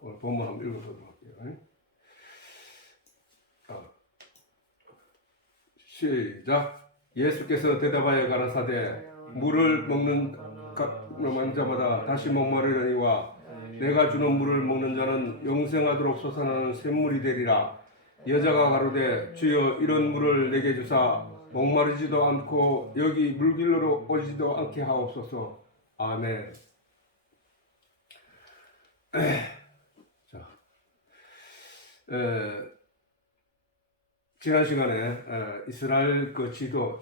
오늘 본문 한번 읽어보도록 할게요. 시작. 예수께서 대답하여 가라사대 물을 먹는 자마다 다시 목마르려니와 내가 주는 물을 먹는 자는 영생하도록 솟아나는 샘물이 되리라. 여자가 가로되 주여 이런 물을 내게 주사 목마르지도 않고 여기 물길로 오지도 않게 하옵소서. 아멘. 자, 지난 시간에 이스라엘 그 지도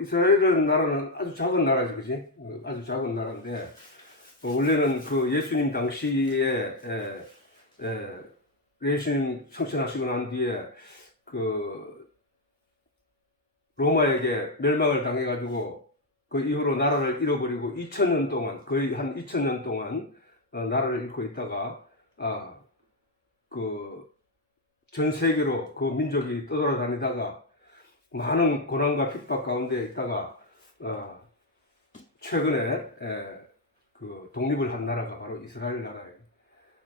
이스라엘이라는 나라는 아주 작은 나라지, 그지? 아주 작은 나라인데 원래는 그 예수님 당시에 예수님 성천하시고 난 뒤에 그 로마에게 멸망을 당해가지고 그 이후로 나라를 잃어버리고 2000년 동안 거의 한 2000년 동안 나라를 잃고 있다가 그 전 세계로 그 민족이 떠돌아다니다가 많은 고난과 핍박 가운데 있다가 최근에 그 독립을 한 나라가 바로 이스라엘 나라예요.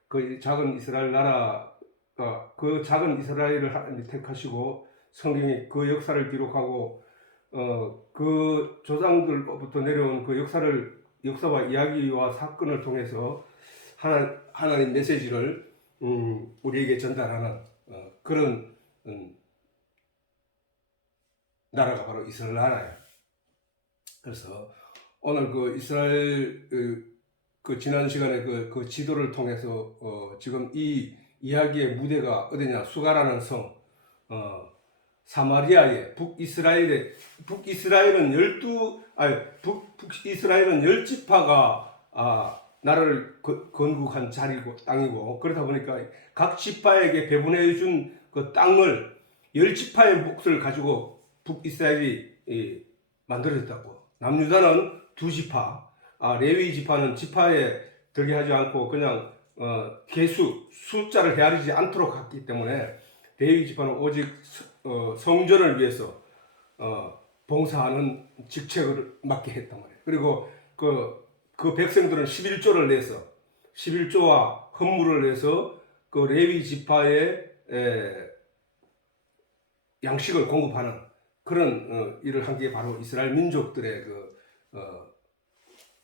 그 작은 이스라엘 나라가 그 작은 이스라엘을 하나님이 택하시고 성경이 그 역사를 기록하고 그 조상들부터 내려온 그 역사와 이야기와 사건을 통해서 하나님 메시지를 우리에게 전달하는 그런 나라가 바로 이스라엘 나라예요. 그래서 오늘 그 이스라엘 그 지난 시간에 그 지도를 통해서 지금 이 이야기의 무대가 어디냐? 수가라는 성, 사마리아의 북이스라엘은 북이스라엘은 10지파가 나라를 건국한 자리고 땅이고, 그러다 보니까 각 지파에게 배분해 준 그 땅을 10지파의 몫을 가지고 북이스라엘이 만들어졌다고. 남유다는 2지파, 레위 지파는 지파에 들게 하지 않고 그냥 숫자를 헤아리지 않도록 했기 때문에 레위 지파는 오직 성전을 위해서 봉사하는 직책을 맡게 했단 말이에요. 그리고 그 백성들은 11조를 내서 11조와 헌물을 내서 그 레위 지파에 양식을 공급하는 그런 일을 한 게 바로 이스라엘 민족들의 그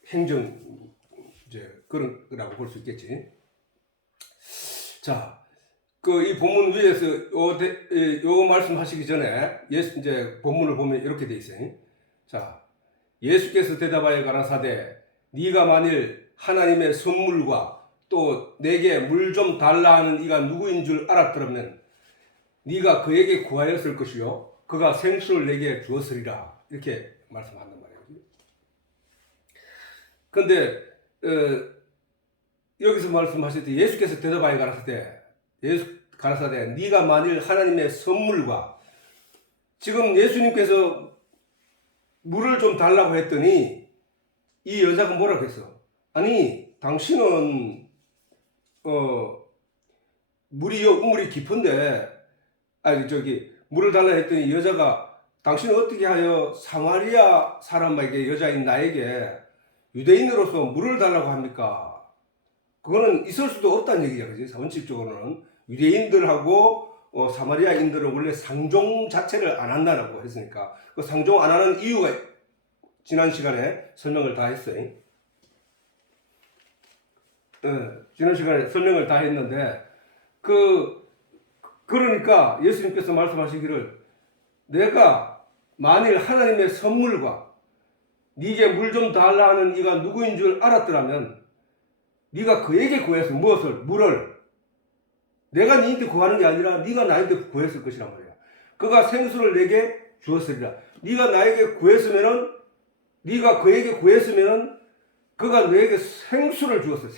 행정 그런 거라고 볼 수 있겠지. 자, 이 본문 위에서 요 말씀하시기 전에 이제 본문을 보면 이렇게 돼 있어요. 자, 예수께서 대답하여 가라사대 네가 만일 하나님의 선물과 또 내게 물 좀 달라 하는 이가 누구인 줄 알았더라면 네가 그에게 구하였을 것이요 그가 생수를 내게 주었으리라. 이렇게 말씀한단 말이에요. 근데 여기서 말씀하실 때 예수께서 대답하여 가라사대 네가 만일 하나님의 선물과, 지금 예수님께서 물을 좀 달라고 했더니 이 여자가 뭐라고 했어? 아니 당신은 우물이 깊은데 물을 달라 했더니 여자가 당신은 어떻게 하여 사마리아 사람에게, 여자인 나에게 유대인으로서 물을 달라고 합니까? 그거는 있을 수도 없다는 얘기야, 그지? 원칙적으로는 유대인들하고 사마리아인들은 원래 상종 자체를 안 한다라고 했으니까 그 상종 안 하는 이유가 지난 시간에 설명을 다 했어요. 지난 시간에 설명을 다 했는데 그러니까 예수님께서 말씀하시기를 내가 만일 하나님의 선물과 네게 물 좀 달라 하는 이가 누구인 줄 알았더라면 네가 그에게 구해서 무엇을? 물을. 내가 네한테 구하는 게 아니라 네가 나한테 구했을 것이란 말이야. 그가 생수를 내게 주었으리라. 네가 나에게 구했으면은, 네가 그에게 구했으면은 그가 너에게 생수를 주었어요.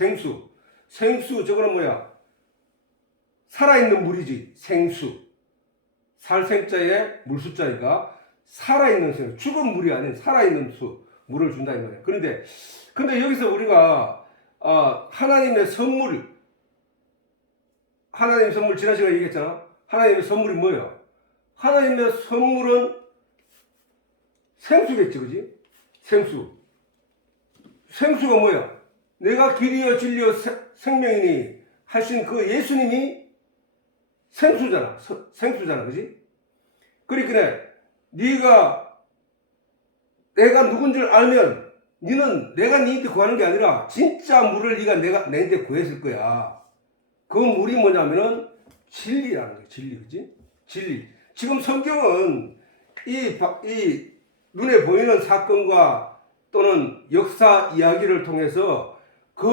생수 저거는 뭐야? 살아있는 물이지. 생수. 살생자에 물수자니까 살아있는 생수. 죽은 물이 아닌 살아있는 물을 준다 이 말이야. 근데 여기서 우리가 하나님의 선물, 지난 시간에 얘기했잖아. 하나님의 선물이 뭐예요? 하나님의 선물은 생수겠지, 그지? 생수가 뭐야? 내가 길이요 진리요 생명이니 하신 그 예수님이 생수잖아. 생수잖아. 그지? 그러니까 내가 누군 줄 알면 니는 내가 니한테 구하는 게 아니라 진짜 물을 내가 내한테 구했을 거야. 그 물이 뭐냐면은 진리라는 거야. 진리. 그지? 진리. 지금 성경은 이 눈에 보이는 사건과 또는 역사 이야기를 통해서 그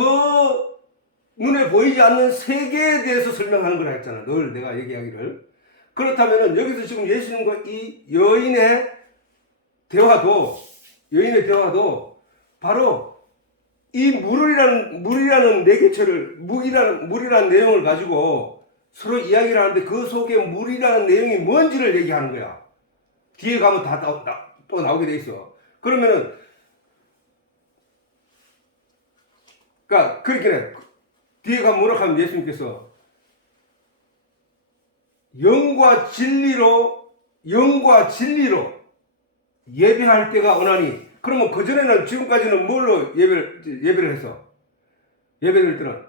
눈에 보이지 않는 세계에 대해서 설명하는 거라 했잖아. 늘 내가 얘기하기를. 그렇다면은 여기서 지금 예수님과 이 여인의 대화도 바로 이 물이라는 네 개체를 물이라는 내용을 가지고 서로 이야기를 하는데 그 속에 물이라는 내용이 뭔지를 얘기하는 거야. 뒤에 가면 또 나오게 돼 있어. 그러면은 그렇게 뒤에 가면 뭐라 하면 예수님께서 영과 진리로 예배할 때가 오나니. 그러면 그전에는 지금까지는 뭘로 예배를 했어? 예배드릴 때는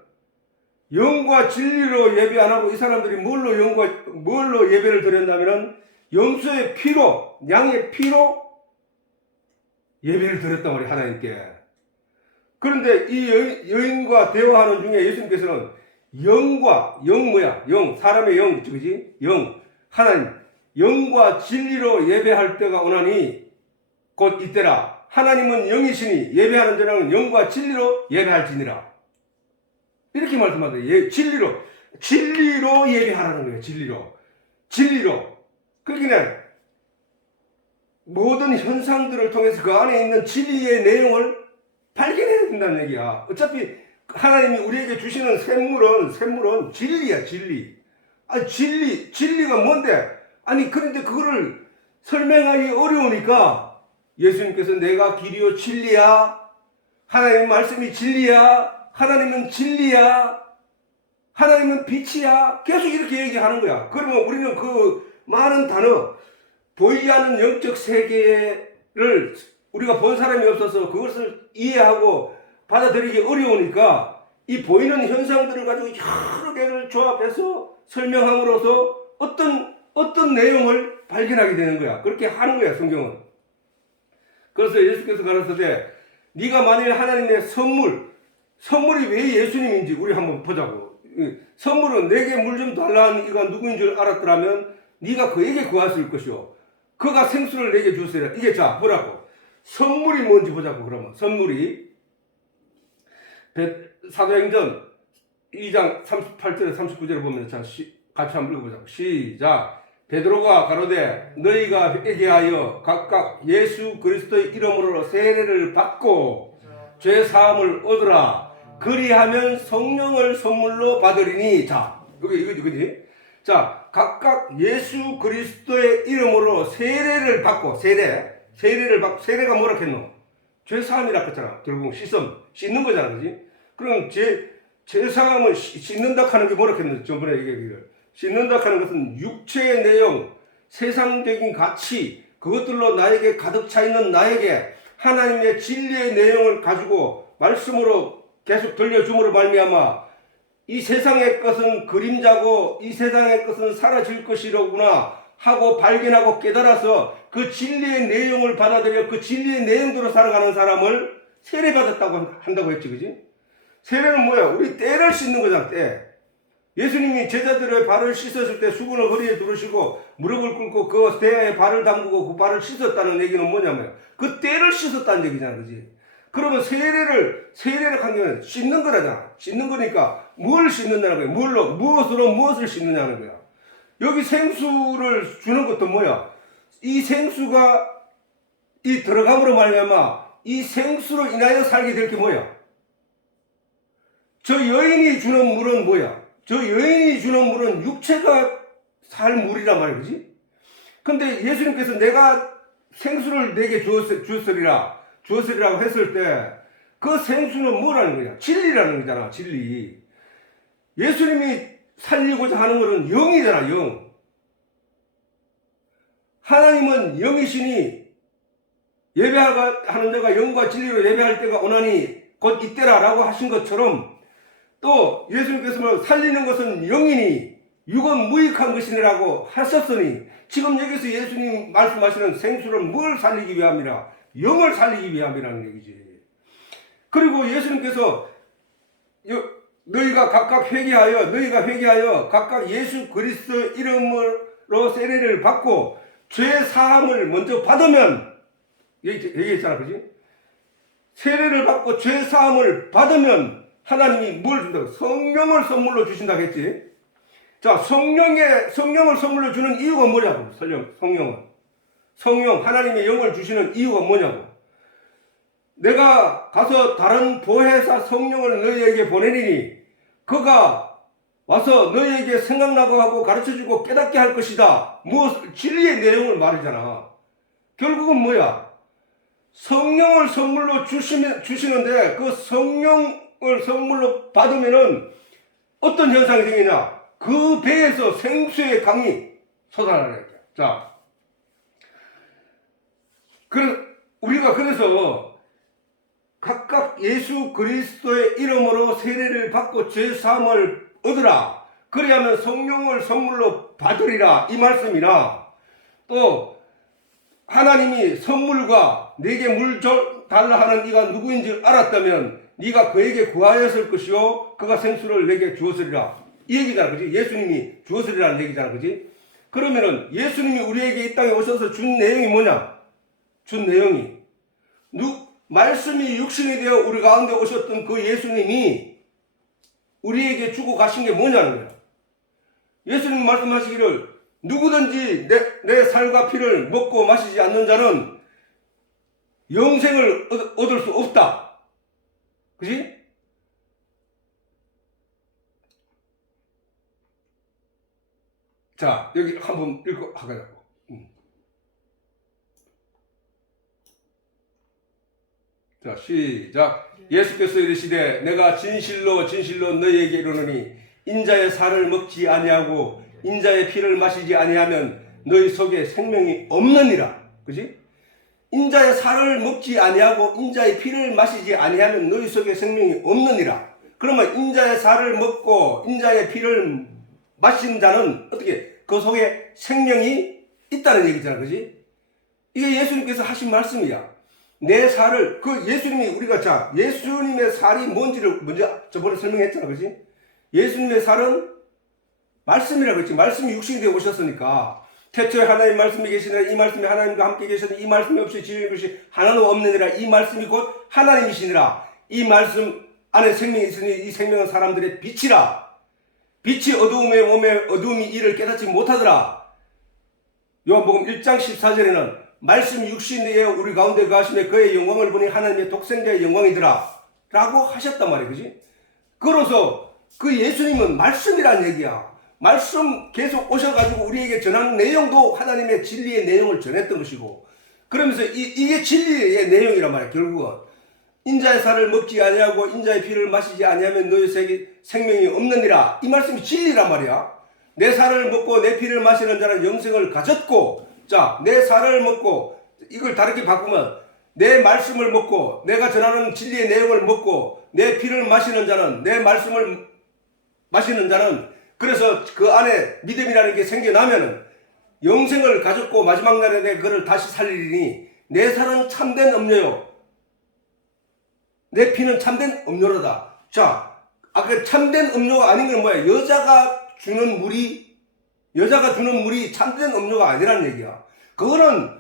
영과 진리로 예배 안 하고 이 사람들이 뭘로 예배를 드렸냐면은 염소의 피로, 양의 피로 예배를 드렸단 말이야, 하나님께. 그런데 이 여인과 대화하는 중에 예수님께서는 사람의 영, 그지? 하나님, 영과 진리로 예배할 때가 오나니 곧 이때라. 하나님은 영이시니 예배하는 자는 영과 진리로 예배할지니라. 이렇게 말씀하세요. 진리로 예배하라는 거예요. 진리로. 그러니까 모든 현상들을 통해서 그 안에 있는 진리의 내용을 발견해야 된다는 얘기야. 어차피 하나님이 우리에게 주시는 샘물은 진리야, 진리. 진리가 뭔데? 그런데 그거를 설명하기 어려우니까 예수님께서 내가 길이요 진리야. 하나님 말씀이 진리야. 하나님은 진리야. 하나님은 빛이야. 계속 이렇게 얘기하는 거야. 그러면 우리는 그 많은 단어, 보이지 않는 영적 세계를 우리가 본 사람이 없어서 그것을 이해하고 받아들이기 어려우니까 이 보이는 현상들을 가지고 여러 개를 조합해서 설명함으로써 어떤 내용을 발견하게 되는 거야. 그렇게 하는 거야, 성경은. 그래서 예수께서 가르치되 네가 만일 하나님의 선물이 왜 예수님인지 우리 한번 보자고. 선물은 내게 물 좀 달라는 이가 누구인 줄 알았더라면 네가 그에게 구했을 것이요 그가 생수를 내게 주시리라. 이게 자 보라고. 선물이 뭔지 보자고. 그러면 선물이 사도행전 2장 38절에 39절에 보면 자 같이 한번 읽어보자고. 시작. 베드로가 가로되 너희가 회개하여 각각 예수 그리스도의 이름으로 세례를 받고 죄 사함을 얻으라. 그리하면 성령을 선물로 받으리니. 자, 이거지. 자, 각각 예수 그리스도의 이름으로 세례를 받고 세례가 뭐라 했노? 죄 사함이라 했잖아. 결국 씻는 거잖아, 그지? 그럼 죄 사함을 씻는다 하는 게 뭐라 했노? 저번에 얘기하기를. 씻는다 하는 것은 육체의 내용, 세상적인 가치, 그것들로 나에게 가득 차 있는 나에게 하나님의 진리의 내용을 가지고 말씀으로 계속 들려줌으로 말미암아 이 세상의 것은 그림자고 이 세상의 것은 사라질 것이로구나 하고 발견하고 깨달아서 그 진리의 내용을 받아들여 그 진리의 내용대로 살아가는 사람을 세례받았다고 한다고 했지, 그지? 세례는 뭐야? 우리 때를 씻는 거잖아, 때. 예수님이 제자들의 발을 씻었을 때 수건을 허리에 두르시고 무릎을 꿇고 그 대야에 발을 담그고 그 발을 씻었다는 얘기는 뭐냐면 그 때를 씻었다는 얘기잖아, 그지? 그러면 세례를 한 게 씻는 거라잖아. 씻는 거니까 뭘 씻는다는 거야? 무엇을 씻느냐는 거야. 여기 생수를 주는 것도 뭐야? 이 생수가 이 들어감으로 말미암아 이 생수로 인하여 살게 될 게 뭐야? 저 여인이 주는 물은 뭐야? 저 여인이 주는 물은 육체가 살 물이란 말이야, 그지? 근데 예수님께서 내가 생수를 내게 주었으리라고 했을 때 그 생수는 뭐라는 거냐? 진리라는 거잖아, 진리. 예수님이 살리고자 하는 것은 영이잖아, 영. 하나님은 영이시니 예배하는 자가 영과 진리로 예배할 때가 오나니 곧 이때라라고 하신 것처럼 또 예수님께서 살리는 것은 영이니 육은 무익한 것이라고 하셨으니 지금 여기서 예수님 말씀하시는 생수는 뭘 살리기 위함이라? 영을 살리기 위함이라는 얘기지. 그리고 예수님께서 너희가 회개하여 각각 예수 그리스도 이름으로 세례를 받고 죄 사함을 먼저 받으면 얘기했잖아, 그지? 세례를 받고 죄 사함을 받으면 하나님이 뭘 준다고? 성령을 선물로 주신다고 했지. 자, 성령을 선물로 주는 이유가 뭐냐고? 성령, 하나님의 영을 주시는 이유가 뭐냐고? 내가 가서 다른 보혜사 성령을 너희에게 보내리니 그가 와서 너희에게 생각나고 하고 가르쳐주고 깨닫게 할 것이다. 진리의 내용을 말하잖아. 결국은 뭐야? 성령을 선물로 주시는데 그 성령을 선물로 받으면은 어떤 현상이 생기냐? 그 배에서 생수의 강이 솟아나는 거야. 자, 우리가 그래서 각각 예수 그리스도의 이름으로 세례를 받고 죄 사함을 얻으라. 그리하면 성령을 선물로 받으리라. 이 말씀이나 또 하나님이 선물과 내게 물 달라 하는 이가 누구인 줄 알았다면 네가 그에게 구하였을 것이요 그가 생수를 내게 주었으리라. 이 얘기잖아, 그지? 예수님이 주었으리라는 얘기잖아, 그지? 그러면은 예수님이 우리에게 이 땅에 오셔서 준 내용이 뭐냐? 준 내용이 말씀이 육신이 되어 우리 가운데 오셨던 그 예수님이 우리에게 주고 가신 게 뭐냐는 거야. 예수님 말씀하시기를 누구든지 내 살과 피를 먹고 마시지 않는 자는 영생을 얻을 수 없다. 그지? 자, 여기 한번 읽고 하자고. 자, 시작. 예수께서 이르시되 내가 진실로 너희에게 이르노니 인자의 살을 먹지 아니하고 인자의 피를 마시지 아니하면 너희 속에 생명이 없느니라. 그지? 인자의 살을 먹지 아니하고 인자의 피를 마시지 아니하면 너희 속에 생명이 없느니라. 그러면 인자의 살을 먹고 인자의 피를 마신 자는 어떻게 그 속에 생명이 있다는 얘기잖아. 그지? 이게 예수님께서 하신 말씀이야. 내 살을 예수님이 예수님의 살이 뭔지를 먼저 저번에 설명했잖아. 그지? 예수님의 살은 말씀이라고 했지. 말씀이 육신이 되어 오셨으니까 태초에 하나님 말씀이 계시느라 이 말씀이 하나님과 함께 계셨는데 이 말씀이 없이 지은 것이 하나도 없느니라. 이 말씀이 곧 하나님이시니라. 이 말씀 안에 생명이 있으니 이 생명은 사람들의 빛이라. 빛이 어두움에 오매 어두움이 이를 깨닫지 못하더라. 요한복음 1장 14절에는 말씀이 육신이 되어 우리 가운데 거하시며 그의 영광을 보니 하나님의 독생자의 영광이더라 라고 하셨단 말이에요. 그지? 그래서 그 예수님은 말씀이란 얘기야. 말씀 계속 오셔가지고 우리에게 전하는 내용도 하나님의 진리의 내용을 전했던 것이고, 그러면서 이게 진리의 내용이란 말이야. 결국은 인자의 살을 먹지 아니하고 인자의 피를 마시지 아니하면 너희 생명이 없느니라. 이 말씀이 진리란 말이야. 내 살을 먹고 내 피를 마시는 자는 영생을 가졌고, 자, 내 살을 먹고, 이걸 다르게 바꾸면 내 말씀을 먹고 내가 전하는 진리의 내용을 먹고 내 피를 마시는 자는, 내 말씀을 마시는 자는, 그래서 그 안에 믿음이라는 게 생겨나면은 영생을 가졌고 마지막 날에 내가 그를 다시 살리리니 내 살은 참된 음료요 내 피는 참된 음료로다. 자, 아까 참된 음료가 아닌 건 뭐야? 여자가 주는 물이 참된 음료가 아니라는 얘기야. 그거는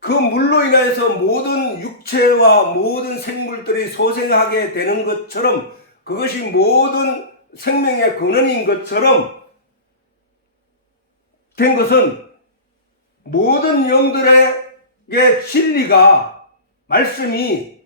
그 물로 인해서 모든 육체와 모든 생물들이 소생하게 되는 것처럼, 그것이 모든 생명의 근원인 것처럼 된 것은 모든 영들에게 진리가, 말씀이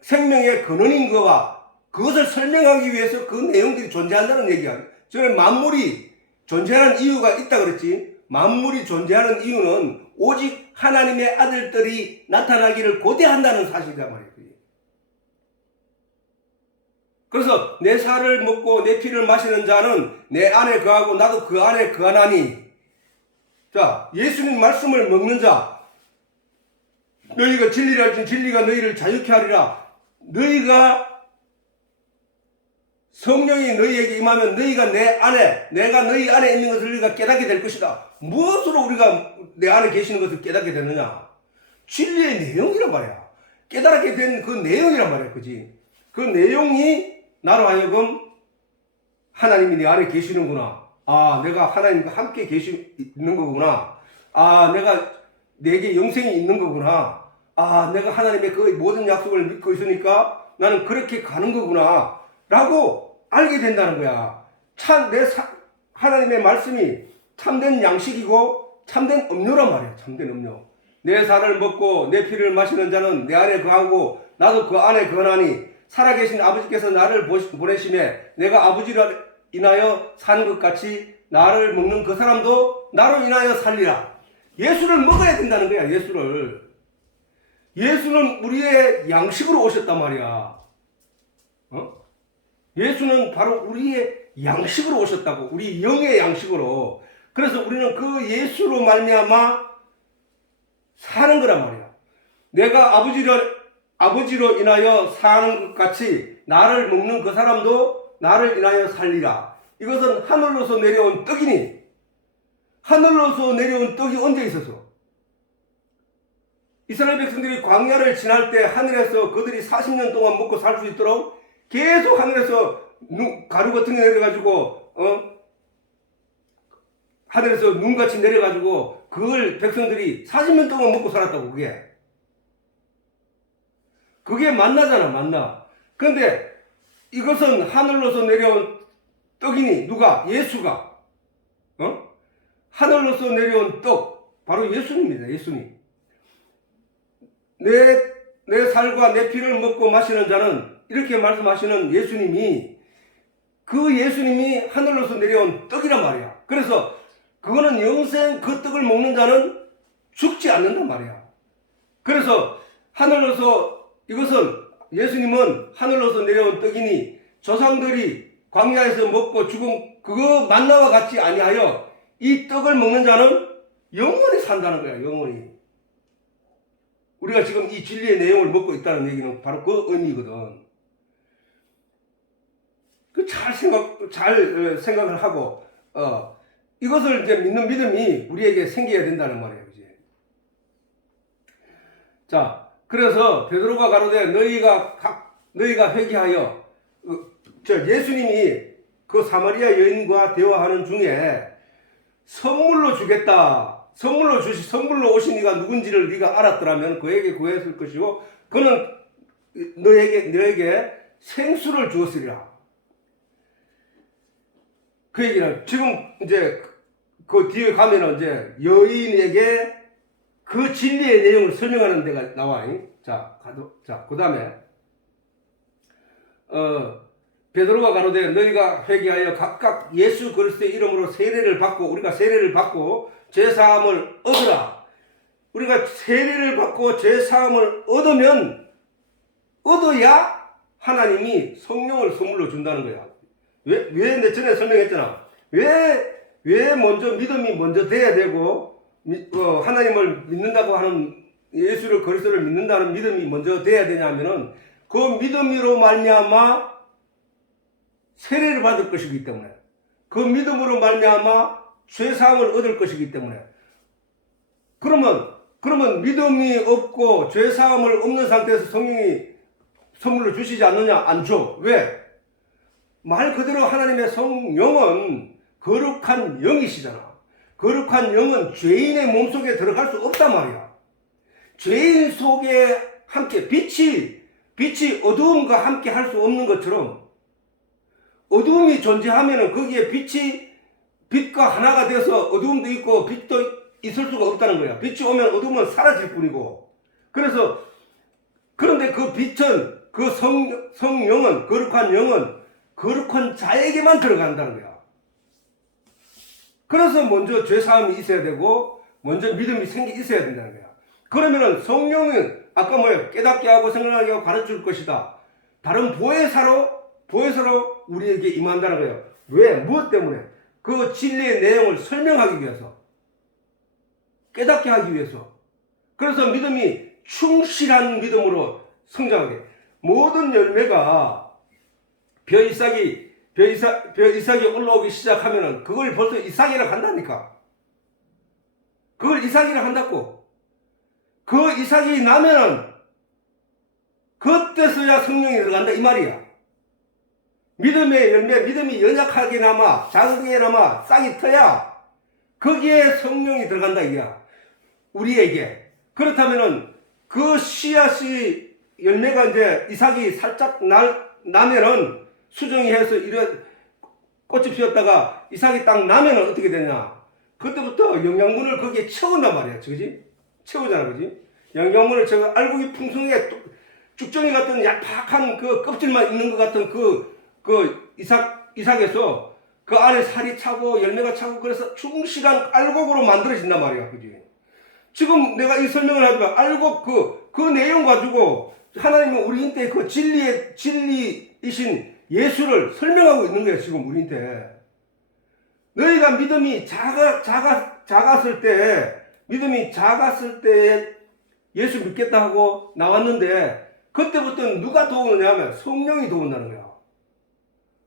생명의 근원인 거와 그것을 설명하기 위해서 그 내용들이 존재한다는 얘기야. 저는 만물이 존재하는 이유가 있다 그랬지. 만물이 존재하는 이유는 오직 하나님의 아들들이 나타나기를 고대한다는 사실이란 말이에요. 그래서 내 살을 먹고 내 피를 마시는 자는 내 안에 거하고 나도 그 안에 거하나니. 자, 예수님 말씀을 먹는 자, 너희가 진리를 알지니 진리가 너희를 자유케 하리라. 너희가 성령이 너희에게 임하면 너희가 내 안에, 내가 너희 안에 있는 것을 너희가 깨닫게 될 것이다. 무엇으로 우리가 내 안에 계시는 것을 깨닫게 되느냐? 진리의 내용이란 말이야. 깨달게 된 그 내용이란 말이야. 그지? 그 내용이 나로 하여금 하나님이 내 안에 계시는구나. 아, 내가 하나님과 함께 있는 거구나. 아, 내게 영생이 있는 거구나. 아, 내가 하나님의 그 모든 약속을 믿고 있으니까 나는 그렇게 가는 거구나. 라고 알게 된다는 거야. 하나님의 말씀이 참된 양식이고 참된 음료란 말이야. 참된 음료. 내 살을 먹고 내 피를 마시는 자는 내 안에 거하고 나도 그 안에 거하나니 살아계신 아버지께서 나를 보내심에 내가 아버지로 인하여 사는 것 같이 나를 먹는 그 사람도 나로 인하여 살리라. 예수를 먹어야 된다는 거야. 예수는 우리의 양식으로 오셨단 말이야. 예수는 바로 우리의 양식으로 오셨다고. 우리 영의 양식으로. 그래서 우리는 그 예수로 말미암아 사는 거란 말이야. 내가 아버지로 인하여 사는 것 같이 나를 먹는 그 사람도 나를 인하여 살리라. 이것은 하늘로서 내려온 떡이니, 하늘로서 내려온 떡이 언제 있었어? 이스라엘 백성들이 광야를 지날 때 하늘에서 그들이 40년 동안 먹고 살 수 있도록 계속 하늘에서 가루 같은 게 내려가지고, 하늘에서 눈같이 내려가지고, 그걸 백성들이 40년 동안 먹고 살았다고, 그게 만나잖아, 만나. 그런데 이것은 하늘로서 내려온 떡이니, 누가? 예수가. 하늘로서 내려온 떡. 바로 예수님입니다, 예수님. 내 살과 내 피를 먹고 마시는 자는, 이렇게 말씀하시는 예수님이, 그 예수님이 하늘로서 내려온 떡이란 말이야. 그래서 그거는 영생, 그 떡을 먹는 자는 죽지 않는단 말이야. 그래서 이것은 예수님은 하늘로서 내려온 떡이니 조상들이 광야에서 먹고 죽은 그거 만나와 같지 아니하여 이 떡을 먹는 자는 영원히 산다는 거야. 영원히. 우리가 지금 이 진리의 내용을 먹고 있다는 얘기는 바로 그 의미거든. 잘 생각을 하고, 이것을 이제 믿는 믿음이 우리에게 생겨야 된다는 말이에요. 그지? 자, 그래서 베드로가 가로되 너희가 회개하여, 예수님이 그 사마리아 여인과 대화하는 중에 선물로 주겠다. 선물로 오신 이가 누군지를 네가 알았더라면 그에게 구했을 것이고, 그는 너에게 생수를 주었으리라. 그 얘기는 지금 이제 그 뒤에 가면은 이제 여인에게 그 진리의 내용을 설명하는 데가 나와. 자, 그 다음에 베드로가 가로되 너희가 회개하여 각각 예수 그리스도의 이름으로 세례를 받고, 우리가 세례를 받고 죄사함을 얻으라. 우리가 세례를 받고 죄사함을 얻어야 하나님이 성령을 선물로 준다는 거야. 왜 내 전에 설명했잖아. 왜 먼저 믿음이 먼저 돼야 되고, 하나님을 믿는다고 하는 예수를 그리스도를 믿는다는 믿음이 먼저 돼야 되냐면은 그 믿음으로 말미암아 세례를 받을 것이기 때문에, 그 믿음으로 말미암아 죄사함을 얻을 것이기 때문에. 그러면 믿음이 없고 죄사함을 없는 상태에서 성령이 선물로 주시지 않느냐? 안 줘. 왜? 말 그대로 하나님의 성령은 거룩한 영이시잖아. 거룩한 영은 죄인의 몸속에 들어갈 수 없단 말이야. 죄인 속에 함께 빛이 어두움과 함께 할 수 없는 것처럼, 어두움이 존재하면은 거기에 빛과 하나가 돼서 어두움도 있고 빛도 있을 수가 없다는 거야. 빛이 오면 어두움은 사라질 뿐이고. 그런데 그 빛은, 그 성령은, 거룩한 영은 거룩한 자에게만 들어간다는 거야. 그래서 먼저 죄사함이 있어야 되고, 먼저 믿음이 있어야 된다는 거야. 그러면은 성령은 아까 깨닫게 하고 생각하게 하고 가르칠 것이다. 다른 보혜사로 우리에게 임한다는 거예요. 왜? 무엇 때문에? 그 진리의 내용을 설명하기 위해서, 깨닫게 하기 위해서. 그래서 믿음이 충실한 믿음으로 성장하게. 모든 열매가 벼이삭이 올라오기 시작하면은 그걸 벌써 이삭이라 한다니까. 그걸 이삭이라 한다고. 그 이삭이 나면은 그때서야 성령이 들어간다 이 말이야. 믿음의 열매, 믿음이 연약하게나마 작게나마 싹이 터야 거기에 성령이 들어간다 이거야. 우리에게. 그렇다면은 그 씨앗이 열매가 이제 이삭이 살짝 나면은 수정이 해서 이런 꽃이 피었다가 이삭이 딱 나면은 어떻게 되냐? 그때부터 영양분을 거기에 채운단 말이야. 그지? 채우잖아. 그지? 영양분을 제가 알곡이 풍성하게 죽정이 같은 얄팍한 그 껍질만 있는 것 같은 그 이삭에서 그 안에 살이 차고 열매가 차고 그래서 충실한 알곡으로 만들어진단 말이야. 그지? 지금 내가 이 설명을 하지만 알곡 그 내용 가지고 하나님은 우리한테 그 진리이신 예수를 설명하고 있는 거야. 지금 우리한테. 너희가 믿음이 작았을 때 예수 믿겠다 하고 나왔는데 그때부터는 누가 도우느냐 하면 성령이 도운다는 거야.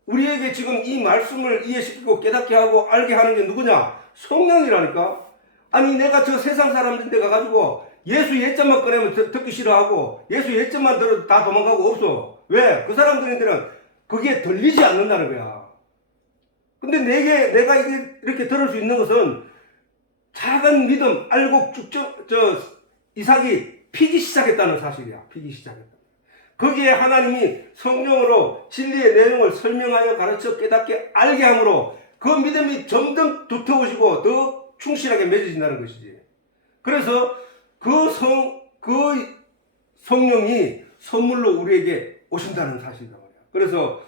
우리에게 지금 이 말씀을 이해시키고 깨닫게 하고 알게 하는 게 누구냐? 성령이라니까. 아니 내가 저 세상 사람들한테 가가지고 예수 예점만 꺼내면 듣기 싫어하고 예수 예점만 들어도 다 도망가고 없어. 왜? 그 사람들한테는 그게 들리지 않는다는 거야. 근데 내가 이렇게 들을 수 있는 것은 작은 믿음, 알곡 이삭이 피기 시작했다는 사실이야. 피기 시작했다. 거기에 하나님이 성령으로 진리의 내용을 설명하여 가르쳐 깨닫게 알게 함으로 그 믿음이 점점 두터워지고 더 충실하게 맺어진다는 것이지. 그래서 그 성령이 선물로 우리에게 오신다는 사실이다 말이야. 그래서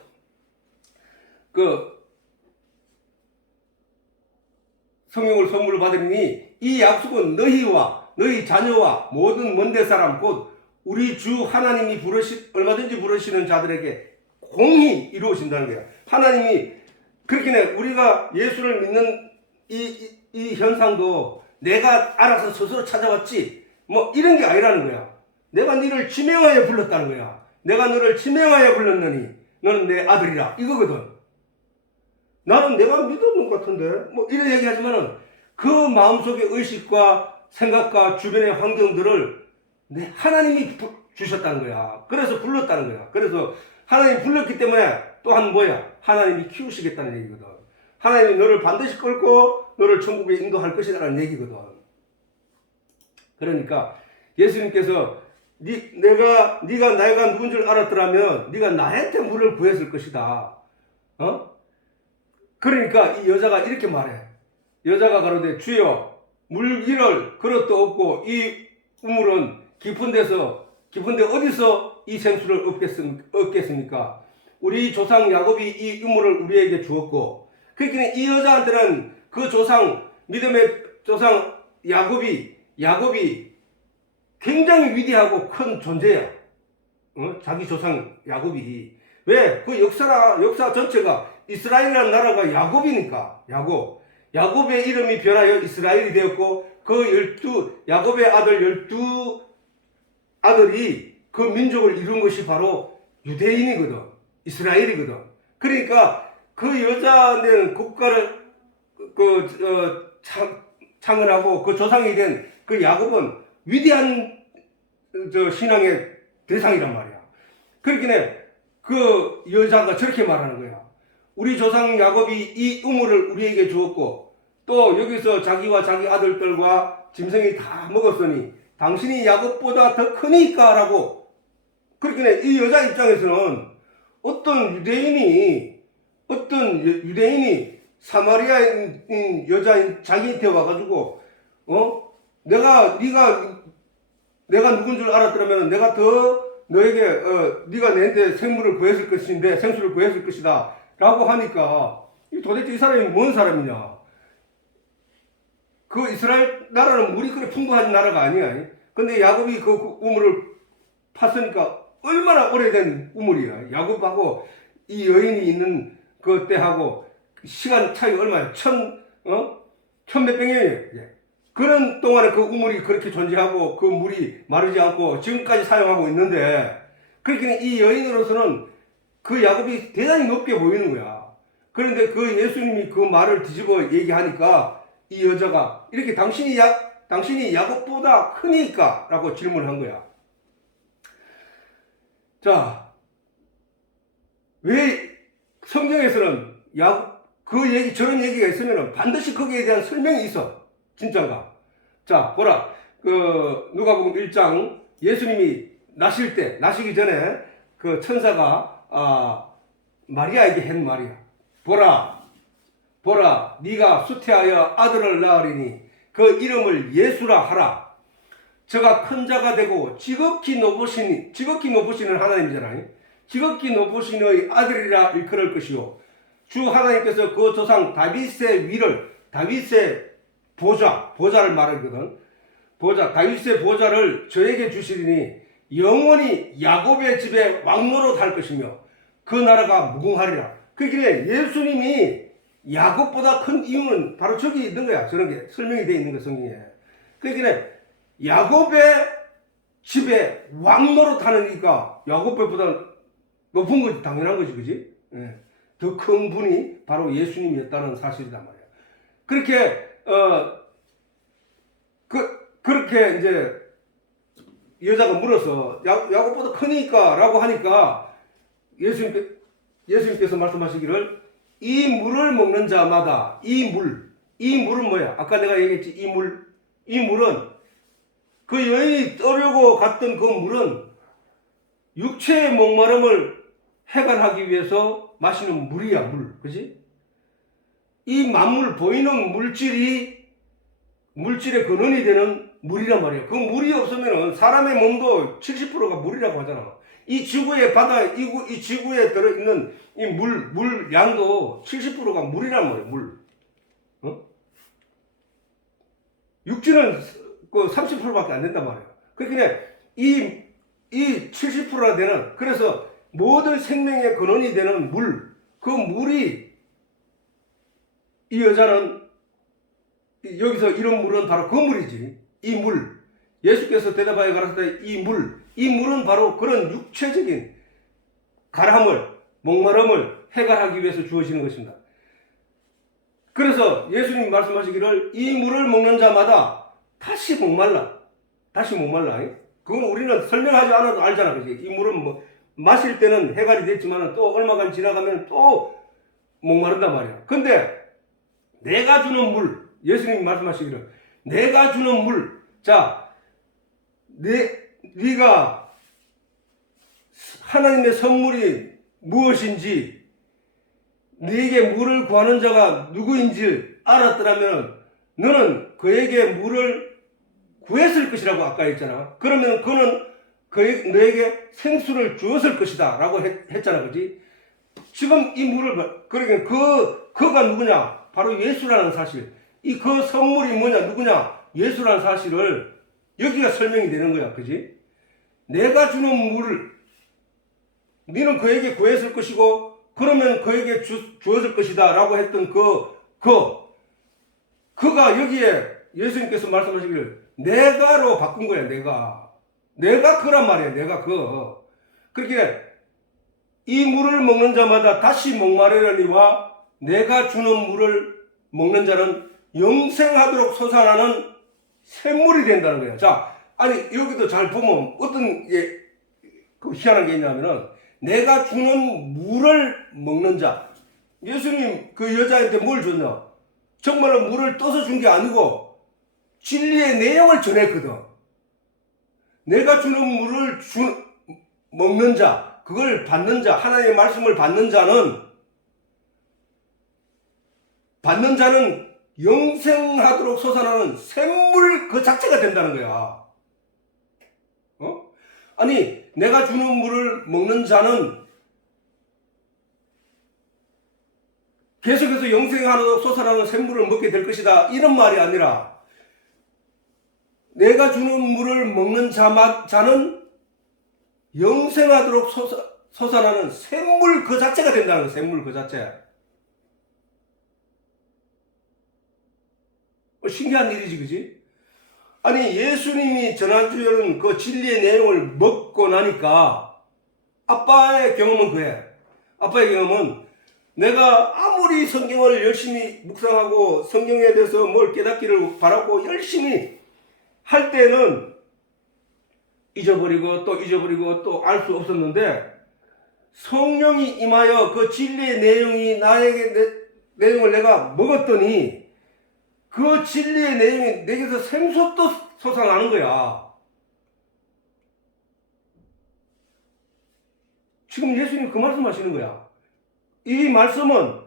성령을 선물로 받으니 이 약속은 너희와 너희 자녀와 모든 먼데 사람 곧 우리 주 하나님이 얼마든지 부르시는 자들에게 공히 이루어진다는 거야. 하나님이 그렇게 우리가 예수를 믿는 이 현상도 내가 알아서 스스로 찾아왔지 뭐 이런 게 아니라는 거야. 내가 너를 지명하여 불렀다는 거야. 내가 너를 지명하여 불렀느니 너는 내 아들이라 이거거든. 나는 내가 믿었는 것 같은데 뭐 이런 얘기하지만은 그 마음속의 의식과 생각과 주변의 환경들을 하나님이 주셨다는 거야. 그래서 불렀다는 거야. 그래서 하나님이 불렀기 때문에 또한 뭐야? 하나님이 키우시겠다는 얘기거든. 하나님이 너를 반드시 끌고 너를 천국에 인도할 것이라는 얘기거든. 그러니까 예수님께서 네가 누군 줄 알았더라면 네가 나한테 물을 구했을 것이다. 그러니까 이 여자가 이렇게 말해. 여자가 가로되 주여 물기를 그릇도 없고 이 우물은 깊은데 어디서 이 생수를 얻겠습니까? 우리 조상 야곱이 이 우물을 우리에게 주었고 그러니까 이 여자한테는 그 믿음의 조상 야곱이 굉장히 위대하고 큰 존재야. 자기 조상 야곱이. 왜? 그 역사 전체가 이스라엘이라는 나라가 야곱이니까. 야곱의 이름이 변하여 이스라엘이 되었고 야곱의 아들 12아들이 그 민족을 이룬 것이 바로 유대인이거든. 이스라엘이거든. 그러니까 그 여자는 국가를 창건하고 그 조상이 된 그 야곱은 위대한 신앙의 대상이란 말이야. 그러니까 그 여자가 저렇게 말하는 거야. 우리 조상 야곱이 이 우물을 우리에게 주었고 또 여기서 자기와 자기 아들들과 짐승이 다 먹었으니 당신이 야곱보다 더 크니까 라고. 그러니까 이 여자 입장에서는 어떤 유대인이 사마리아인 여자인 자기한테 와가지고 내가 누군 줄 알았더라면 내가 더 너에게 네가 내한테 생수를 구했을 것이다 라고 하니까 도대체 이 사람이 뭔 사람이냐. 그 이스라엘 나라는 물이 그렇게 풍부한 나라가 아니야. 근데 야곱이 그 우물을 팠으니까 얼마나 오래된 우물이야. 야곱하고 이 여인이 있는 그 때하고 시간 차이 얼마야? 천몇백 년이에요. 그런 동안에 그 우물이 그렇게 존재하고 그 물이 마르지 않고 지금까지 사용하고 있는데 그러니까 이 여인으로서는 그 야곱이 대단히 높게 보이는 거야. 그런데 그 예수님이 그 말을 뒤집어 얘기하니까 이 여자가 이렇게 당신이 야곱보다 크니까 라고 질문한 거야. 자, 왜 성경에서는 저런 얘기가 있으면 반드시 거기에 대한 설명이 있어. 진짜가. 자, 보라. 누가복음 1장 예수님이 나시기 전에 그 천사가 마리아에게 한 말이야. 보라, 네가 수태하여 아들을 낳으리니 그 이름을 예수라 하라. 저가 큰 자가 되고 지극히 높으시는 하나님이잖아요. 지극히 높으신의 아들이라 일컬을 것이요. 주 하나님께서 그 조상 다윗의 보좌를 말하거든. 다윗의 보좌를 저에게 주시리니 영원히 야곱의 집에 왕노릇 할 것이며 그 나라가 무궁하리라. 그러기에 예수님이 야곱보다 큰 이유는 바로 저기 있는 거야. 저런 게 설명이 되어 있는 거 성경에. 그러기에 야곱의 집에 왕노릇 하니까 야곱보다 높은 거지, 당연한 거지, 그지? 예. 더 큰 분이 바로 예수님이었다는 사실이란 말이야. 그렇게 이제 여자가 물어서 야곱보다 크니까 라고 하니까 예수님께서 말씀하시기를 이 물을 먹는 자마다 이 물은 뭐야? 아까 내가 얘기했지, 이 물은 그 여인이 떠려고 갔던 그 물은 육체의 목마름을 해결하기 위해서 마시는 물이야, 물. 그지? 이 만물, 보이는 물질의 근원이 되는 물이란 말이야. 그 물이 없으면 사람의 몸도 70%가 물이라고 하잖아. 이 지구의 바다, 이 지구에 들어있는 이 물 양도 70%가 물이란 말이야, 물. 어? 육지는 그 30%밖에 안 된단 말이야. 그러니까 이 70%가 되는, 그래서 모든 생명의 근원이 되는 그 물이, 이 여자는 여기서 이런 물은 바로 그 물이지. 이 물. 예수께서 대답하여 가라사대 이 물은 바로 그런 육체적인 목마름을 해결하기 위해서 주어지는 것입니다. 그래서 예수님이 말씀하시기를 이 물을 먹는 자마다 다시 목말라. 그건 우리는 설명하지 않아도 알잖아. 그지? 이 물은 마실 때는 해결이 됐지만 또 얼마간 지나가면 또 목마른단 말이야. 근데 내가 주는 물, 예수님이 말씀하시기를 내가 주는 물, 자, 네가 하나님의 선물이 무엇인지, 네게 물을 구하는 자가 누구인지 알았더라면 너는 그에게 물을 구했을 것이라고 아까 했잖아. 그러면 그는 너에게 생수를 주었을 것이다 라고 했잖아. 그지? 지금 이 물을, 그러니까 그가 누구냐? 바로 예수라는 사실. 그 선물이 뭐냐? 누구냐? 예수라는 사실을 여기가 설명이 되는 거야. 그지? 내가 주는 물을 너는 그에게 구했을 것이고 그러면 그에게 주었을 것이다 라고 했던 그가 여기에 예수님께서 말씀하시기를 내가로 바꾼 거야. 내가 그란 말이야. 내가 그렇게 이 물을 먹는 자마다 다시 목마르려니와 내가 주는 물을 먹는 자는 영생하도록 솟아나는 샘물이 된다는 거야. 자, 아니 여기도 잘 보면 어떤 희한한 게 있냐면은 내가 주는 물을 먹는 자. 예수님 그 여자한테 뭘 줬냐? 정말로 물을 떠서 준 게 아니고 진리의 내용을 전했거든. 내가 주는 물을 먹는 자, 그걸 받는 자, 하나님의 말씀을 받는 자는 영생하도록 솟아나는 샘물 그 자체가 된다는 거야. 아니 내가 주는 물을 먹는 자는 계속해서 영생하도록 솟아나는 샘물을 먹게 될 것이다 이런 말이 아니라 내가 주는 물을 먹는 자는 영생하도록 솟아나는 샘물 그 자체가 된다는 거야. 샘물 그 자체. 신기한 일이지, 그지? 아니 예수님이 전해주는 그 진리의 내용을 먹고 나니까 아빠의 경험은 그래. 아빠의 경험은 내가 아무리 성경을 열심히 묵상하고 성경에 대해서 뭘 깨닫기를 바라고 열심히 할 때는 잊어버리고 또 알 수 없었는데, 성령이 임하여 그 진리의 내용이 나에게 내용을 내가 먹었더니 그 진리의 내용이 내게서 샘솟도 솟아나는 거야. 지금 예수님 그 말씀 하시는 거야. 이 말씀은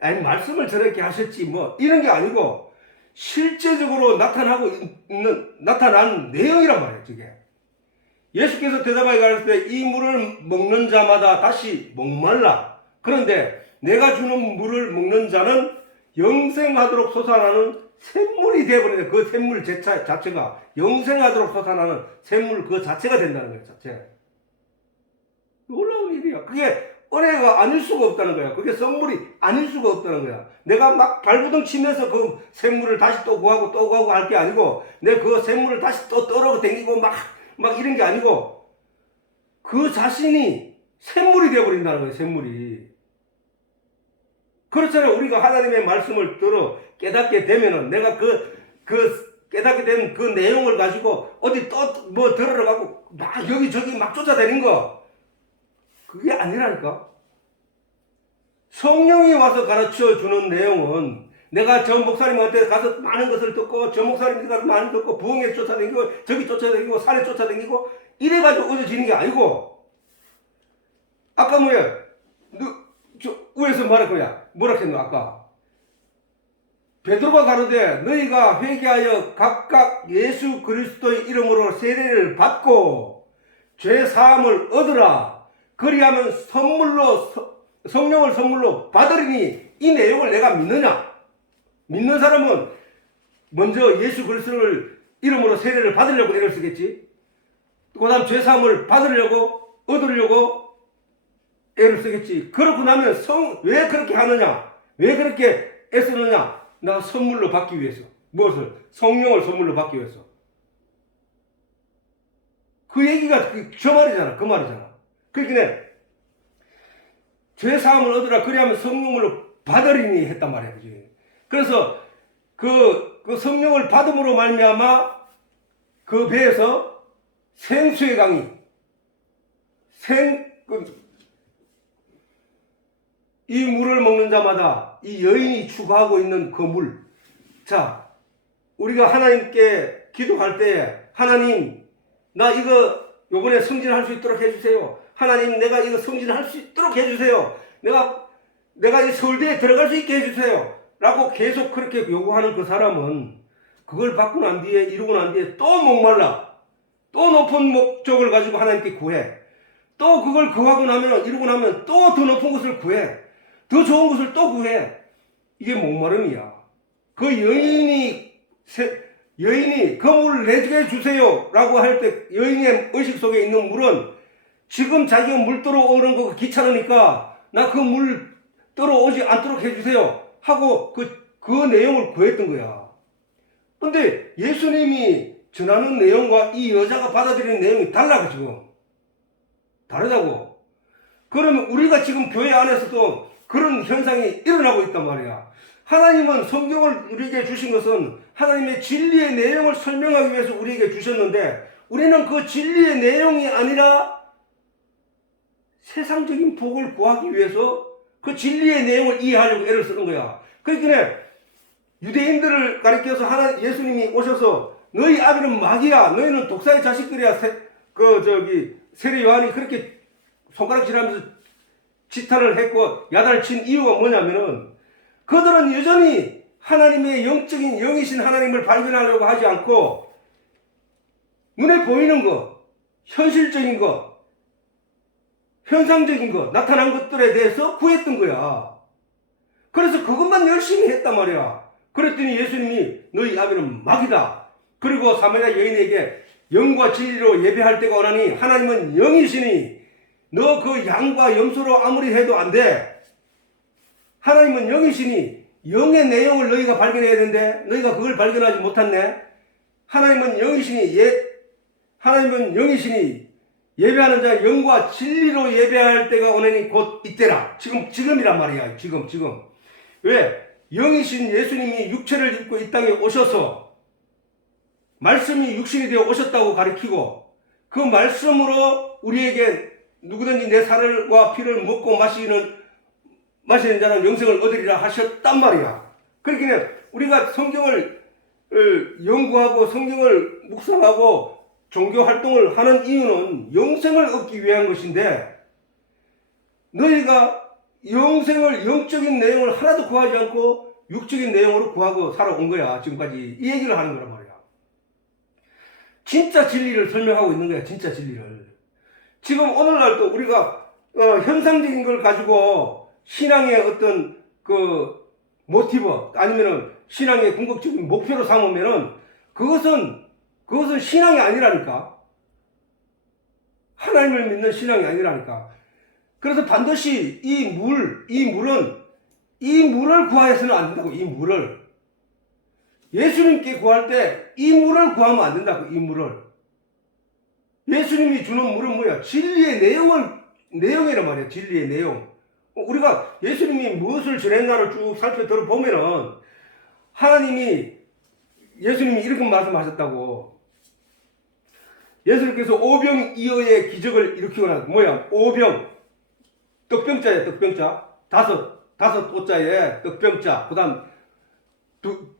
말씀을 저렇게 하셨지 뭐 이런 게 아니고 실제적으로 나타난 내용이란 말이에요. 저게. 예수께서 대답하여 가르칠 때 이 물을 먹는 자마다 다시 목말라. 그런데 내가 주는 물을 먹는 자는 영생하도록 솟아나는 샘물이 되어버리네. 그 샘물 자체가 영생하도록 솟아나는 샘물 그 자체가 된다는 거예요. 자체가. 놀라운 일이야. 그게 은혜가 아닐 수가 없다는 거야. 그게 선물이 아닐 수가 없다는 거야. 내가 막 발부둥 치면서 그 샘물을 다시 또 구하고 할 게 아니고, 내 그 샘물을 다시 또 떨어고 댕기고 막 이런 게 아니고, 그 자신이 샘물이 되어버린다는 거예요. 샘물이. 그렇잖아요. 우리가 하나님의 말씀을 들어 깨닫게 되면은 내가 깨닫게 된 그 내용을 가지고 어디 또 뭐 들어가고 막 여기저기 막 쫓아다니는 거, 그게 아니라니까. 성령이 와서 가르쳐 주는 내용은 내가 저 목사님한테 가서 많은 것을 듣고, 저 목사님한테 가서 많이 듣고, 부흥에 쫓아다니고, 저기 쫓아다니고, 산에 쫓아다니고, 이래가지고 얻어지는 게 아니고, 아까 저 위에서 말할 거야. 뭐라 했노, 아까? 베드로가 가로되 너희가 회개하여 각각 예수 그리스도의 이름으로 세례를 받고 죄 사함을 얻으라. 그리하면 성령을 선물로 받으리니, 이 내용을 내가 믿느냐? 믿는 사람은 먼저 예수 그리스도를 이름으로 세례를 받으려고 애를 쓰겠지. 그 다음 죄 사함을 얻으려고 애를 쓰겠지. 그렇고 나면 왜 그렇게 하느냐? 왜 그렇게 애쓰느냐? 나 선물로 받기 위해서. 무엇을? 성령을 선물로 받기 위해서. 그 얘기가 저 말이잖아. 그 말이잖아. 그러니까 죄 사함을 얻으라. 그리하면 성령을 받으리니 했단 말이야. 그지? 그래서 그 성령을 받음으로 말미암아 그 배에서 생수의 강이 이 물을 먹는 자마다 이 여인이 추구하고 있는 그 물. 자, 우리가 하나님께 기도할 때, 하나님, 나 이거 요번에 성진할 수 있도록 해주세요. 하나님, 내가 이거 성진할 수 있도록 해주세요. 내가 이 서울대에 들어갈 수 있게 해주세요. 라고 계속 그렇게 요구하는 그 사람은 그걸 받고 난 뒤에, 이루고 난 뒤에 또 목말라. 또 높은 목적을 가지고 하나님께 구해. 또 그걸 구하고 나면, 이루고 나면 또 더 높은 것을 구해. 더 좋은 것을 또 구해. 이게 목마름이야. 그 여인이 그 물을 내게 주세요 라고 할 때 여인의 의식 속에 있는 물은 지금 자기가 물 떨어오는 거 귀찮으니까 나 그 물 떨어오지 않도록 해주세요 하고 그 내용을 구했던 거야. 근데 예수님이 전하는 내용과 이 여자가 받아들이는 내용이 달라. 지금 다르다고. 그러면 우리가 지금 교회 안에서도 그런 현상이 일어나고 있단 말이야. 하나님은 성경을 우리에게 주신 것은 하나님의 진리의 내용을 설명하기 위해서 우리에게 주셨는데, 우리는 그 진리의 내용이 아니라 세상적인 복을 구하기 위해서 그 진리의 내용을 이해하려고 애를 쓰는 거야. 그러니까 유대인들을 가리켜서 예수님이 오셔서 너희 아비는 마귀야, 너희는 독사의 자식들이야, 세례 요한이 그렇게 손가락질하면서 지탄을 했고 야단을 친 이유가 뭐냐면은, 그들은 여전히 하나님의 영적인 영이신 하나님을 발견하려고 하지 않고 눈에 보이는 것, 현실적인 것, 현상적인 것, 나타난 것들에 대해서 구했던 거야. 그래서 그것만 열심히 했단 말이야. 그랬더니 예수님이 너희 아비는 마귀다. 그리고 사마리아 여인에게 영과 진리로 예배할 때가 오나니 하나님은 영이시니 너 그 양과 염소로 아무리 해도 안 돼. 하나님은 영이시니 영의 내용을 너희가 발견해야 되는데 너희가 그걸 발견하지 못했네. 하나님은 영이시니 예배하는 자 영과 진리로 예배할 때가 오느니 곧 이때라. 지금이란 말이야. 지금. 왜? 영이신 예수님이 육체를 입고 이 땅에 오셔서 말씀이 육신이 되어 오셨다고 가르치고 그 말씀으로 우리에게 누구든지 내 살과 피를 먹고 마시는 자는 영생을 얻으리라 하셨단 말이야. 그러니까 우리가 성경을 연구하고 성경을 묵상하고 종교 활동을 하는 이유는 영생을 얻기 위한 것인데 너희가 영적인 내용을 하나도 구하지 않고 육적인 내용으로 구하고 살아온 거야. 지금까지 이 얘기를 하는 거란 말이야. 진짜 진리를 설명하고 있는 거야. 진짜 진리를. 지금 오늘날도 우리가 현상적인 걸 가지고 신앙의 어떤 그 모티브 아니면은 신앙의 궁극적인 목표로 삼으면은 그것은 신앙이 아니라니까. 하나님을 믿는 신앙이 아니라니까. 그래서 반드시 이 물을 구하해서는 안 된다고. 이 물을 예수님께 구할 때 이 물을 구하면 안 된다고. 이 물을 예수님이 주는 물은 뭐야? 진리의 내용이란 말이야. 진리의 내용. 우리가 예수님이 무엇을 전했나를 쭉 살펴 들어보면은 예수님이 이렇게 말씀하셨다고. 예수님께서 오병이어의 기적을 일으키고 나서 뭐야? 오병 떡병자에 떡병자 다섯 오자에 떡병자 그다음 두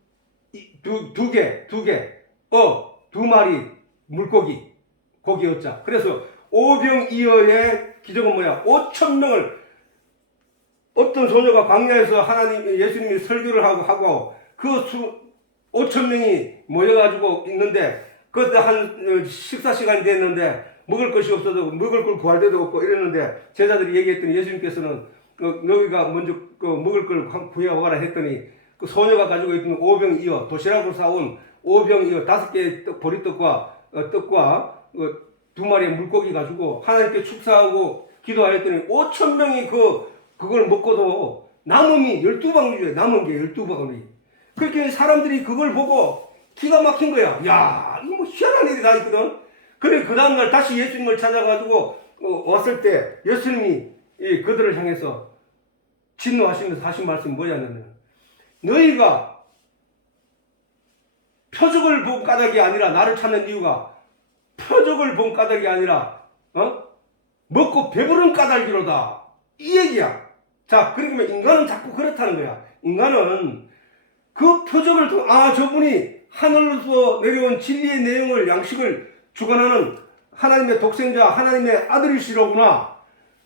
마리 물고기 고기 어자. 그래서 오병이어의 기적은 뭐야? 5,000명을 어떤 소녀가 광야에서 예수님이 설교를 하고 그 5,000명이 모여가지고 있는데 그때 한 식사 시간이 됐는데 먹을 것이 없어도 먹을 걸 구할 데도 없고 이랬는데 제자들이 얘기했더니 예수님께서는 너희가 먼저 먹을 걸 구해와라 했더니 그 소녀가 가지고 있던 오병이어 도시락으로 사온 오병이어 5개의 보리떡과 두 마리의 물고기 가지고 하나님께 축사하고 기도하였더니 5,000명이 그걸 먹고도 남음이 12바구니에 남은 게 12바구니. 그렇게 사람들이 그걸 보고 기가 막힌 거야. 야, 이거 뭐 희한한 일이 다 있거든. 그래, 그 다음날 다시 예수님을 찾아가지고 왔을 때 예수님이 그들을 향해서 진노하시면서 하신 말씀이 뭐냐면 너희가 표적을 본 까닭이 아니라 나를 찾는 이유가 표적을 본 까닭이 아니라 먹고 배부른 까닭이로다. 이 얘기야. 자, 그러니까 인간은 자꾸 그렇다는 거야. 인간은 그 표적을 저분이 하늘로서 내려온 진리의 내용을 양식을 주관하는 하나님의 독생자 하나님의 아들이시로구나.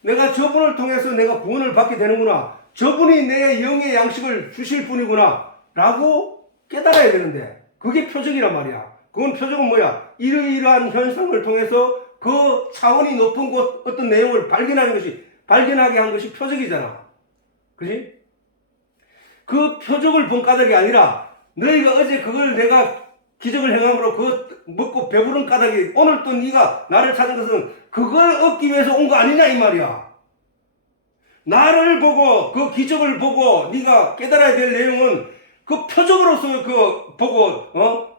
내가 저분을 통해서 내가 구원을 받게 되는구나. 저분이 내 영의 양식을 주실 분이구나 라고 깨달아야 되는데 그게 표적이란 말이야. 그건 표적은 뭐야? 이러이러한 현상을 통해서 그 차원이 높은 곳 어떤 내용을 발견하게 한 것이 표적이잖아. 그지? 그 표적을 본 까닭이 아니라 너희가 어제 그걸 내가 기적을 행함으로 그 먹고 배부른 까닭이 오늘 또 네가 나를 찾은 것은 그걸 얻기 위해서 온 거 아니냐 이 말이야. 나를 보고 그 기적을 보고 네가 깨달아야 될 내용은 그 표적으로서 보고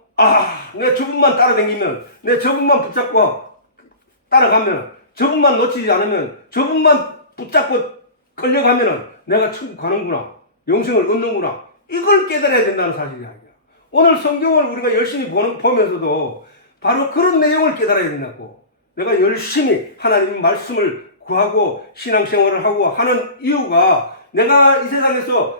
내 저분만 따라다니면 내 저분만 붙잡고 따라가면 저분만 놓치지 않으면 저분만 붙잡고 끌려가면 내가 천국 가는구나. 영생을 얻는구나. 이걸 깨달아야 된다는 사실이야. 오늘 성경을 우리가 열심히 보면서도 바로 그런 내용을 깨달아야 된다고. 내가 열심히 하나님의 말씀을 구하고 신앙생활을 하고 하는 이유가 내가 이 세상에서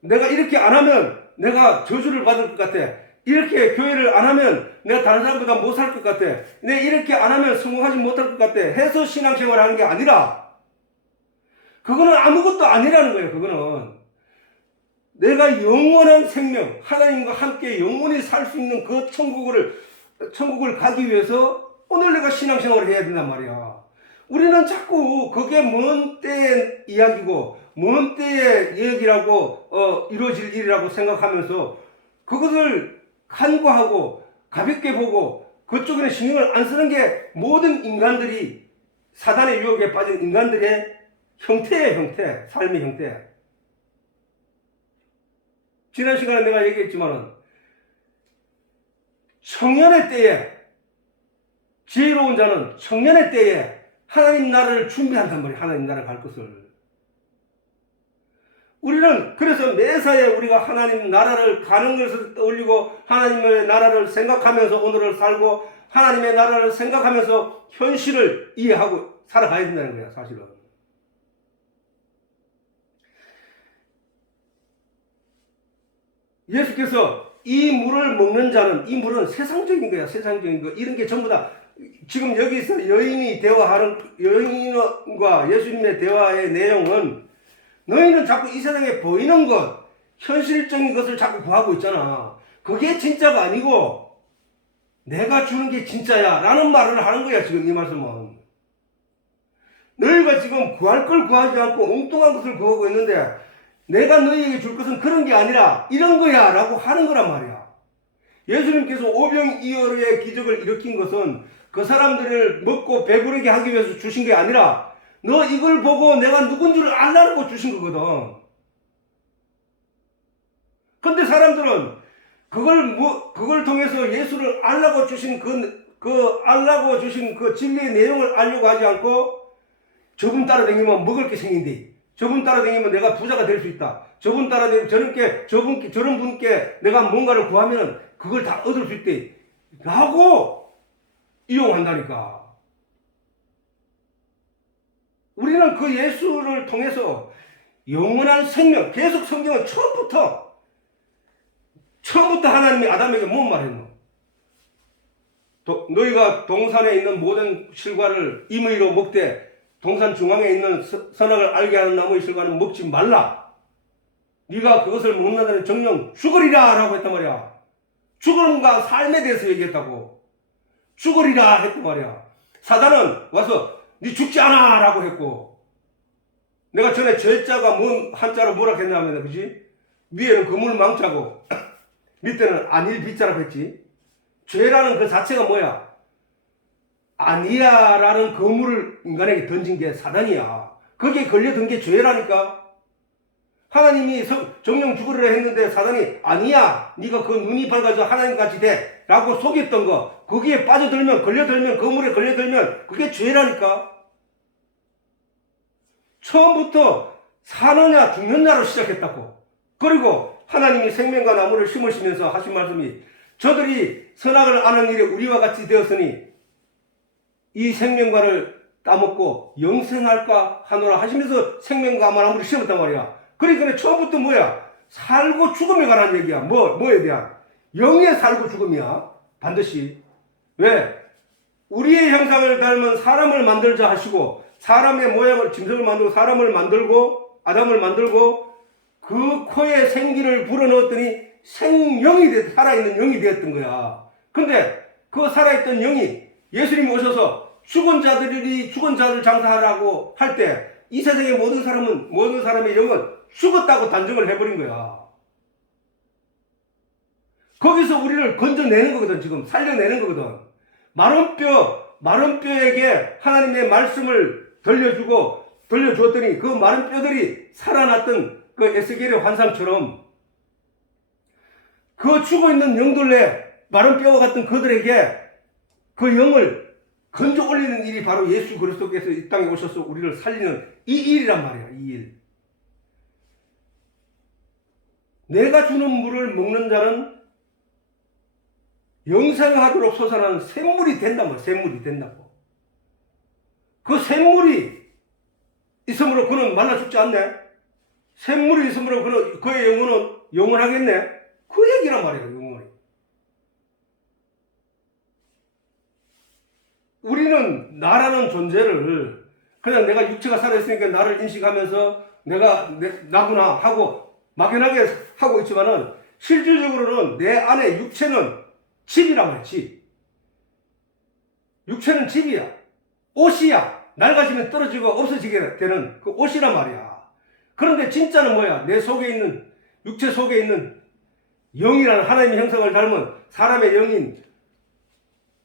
내가 이렇게 안 하면 내가 저주를 받을 것 같아. 이렇게 교회를 안 하면 내가 다른 사람보다 못 살 것 같아. 내가 이렇게 안 하면 성공하지 못할 것 같아. 해서 신앙생활을 하는 게 아니라 그거는 아무것도 아니라는 거예요. 그거는 내가 영원한 생명 하나님과 함께 영원히 살 수 있는 그 천국을 가기 위해서 오늘 내가 신앙생활을 해야 된단 말이야. 우리는 자꾸 그게 먼 때의 이야기고 먼 때의 얘기라고 이루어질 일이라고 생각하면서 그것을 간과하고 가볍게 보고 그쪽에는 신경을 안 쓰는 게 모든 인간들이 사단의 유혹에 빠진 인간들의 형태예요. 삶의 형태. 지난 시간에 내가 얘기했지만은 지혜로운 자는 청년의 때에 하나님 나라를 준비한단 말이에요. 하나님 나라 갈 것을. 우리는 그래서 매사에 우리가 하나님 나라를 가는 것을 떠올리고 하나님의 나라를 생각하면서 오늘을 살고 하나님의 나라를 생각하면서 현실을 이해하고 살아가야 된다는 거야, 사실은. 예수께서 이 물을 먹는 자는, 이 물은 세상적인 거야, 세상적인 거. 이런 게 전부 다 지금 여기서 여인과 예수님의 대화의 내용은 너희는 자꾸 이 세상에 보이는 것, 현실적인 것을 자꾸 구하고 있잖아. 그게 진짜가 아니고 내가 주는 게 진짜야 라는 말을 하는 거야. 지금 이 말씀은 너희가 지금 구할 걸 구하지 않고 엉뚱한 것을 구하고 있는데 내가 너희에게 줄 것은 그런 게 아니라 이런 거야 라고 하는 거란 말이야. 예수님께서 오병이어의 기적을 일으킨 것은 그 사람들을 먹고 배부르게 하기 위해서 주신 게 아니라 너 이걸 보고 내가 누군 줄을 알라고 주신 거거든. 근데 사람들은 그걸 통해서 예수를 알라고 주신 알라고 주신 그 진리의 내용을 알려고 하지 않고 저분 따라다니면 먹을 게 생긴대. 저분 따라다니면 내가 부자가 될 수 있다. 저분 따라다니면 저런 분께 내가 뭔가를 구하면 그걸 다 얻을 수 있대. 라고 이용한다니까. 우리는 그 예수를 통해서 영원한 생명, 계속 성경은 처음부터 하나님이 아담에게 뭔 말했노? 너희가 동산에 있는 모든 실과를 임의로 먹되 동산 중앙에 있는 선악을 알게 하는 나무의 실과는 먹지 말라. 네가 그것을 먹는다면 정령 죽으리라 라고 했단 말이야. 죽음과 삶에 대해서 얘기했다고. 죽으리라 했단 말이야. 사단은 와서 네 죽지 않아 라고 했고, 내가 전에 죄자가 뭔 한자로 뭐라 했냐면, 그지? 위에는 그물망자고 밑에는 안일 비자라고 했지. 죄라는 그 자체가 뭐야? 아니야 라는 거물을 인간에게 던진 게 사단이야. 거기에 걸려든 게 죄라니까. 하나님이 정령 죽으리라 했는데 사단이 아니야, 네가 그 눈이 밝아져 하나님같이 돼 라고 속였던 거, 거기에 빠져들면, 걸려들면, 거물에 걸려들면 그게 죄라니까. 처음부터 사느냐 죽느냐로 시작했다고. 그리고 하나님이 생명과 나무를 심으시면서 하신 말씀이 저들이 선악을 아는 일에 우리와 같이 되었으니 이 생명과를 따먹고 영생할까 하노라 하시면서 생명과 나무를 심었단 말이야. 그러니까 처음부터 뭐야? 살고 죽음에 관한 얘기야. 뭐에 대한? 영의 살고 죽음이야. 반드시. 왜? 우리의 형상을 닮은 사람을 만들자 하시고 사람의 모양을, 짐승을 만들고 사람을 만들고 아담을 만들고 그 코에 생기를 불어넣었더니 살아있는 영이 되었던 거야. 근데 그 살아있던 영이 예수님이 오셔서 죽은 자들 장사하라고 할 때 이 세상의 모든 사람의 영은 죽었다고 단정을 해버린 거야. 거기서 우리를 건져내는 거거든. 지금 살려내는 거거든. 마른 뼈에게 하나님의 말씀을 들려주었더니 그 마른 뼈들이 살아났던 그 에스겔의 환상처럼 그 죽어있는 영들의 마른 뼈와 같은 그들에게 그 영을 건져 올리는 일이 바로 예수 그리스도께서 이 땅에 오셔서 우리를 살리는 이 일이란 말이야. 이 일. 내가 주는 물을 먹는 자는 영생하도록 솟아나는 샘물이 된단 말이야. 샘물이 된다고. 그 샘물이 있으므로 그는 말라 죽지 않네. 샘물이 있으므로 그의 영혼은 영원하겠네. 그 얘기란 말이야. 영원히. 우리는 나라는 존재를 그냥 내가 육체가 살아있으니까 나를 인식하면서 내가 나구나 하고 막연하게 하고 있지만은 실질적으로는 내 안에 육체는 집이란 말이야. 집. 육체는 집이야. 옷이야. 낡아지면 떨어지고 없어지게 되는 그 옷이란 말이야. 그런데 진짜는 뭐야? 내 속에 있는, 육체 속에 있는 영이라는 하나님의 형상을 닮은 사람의 영인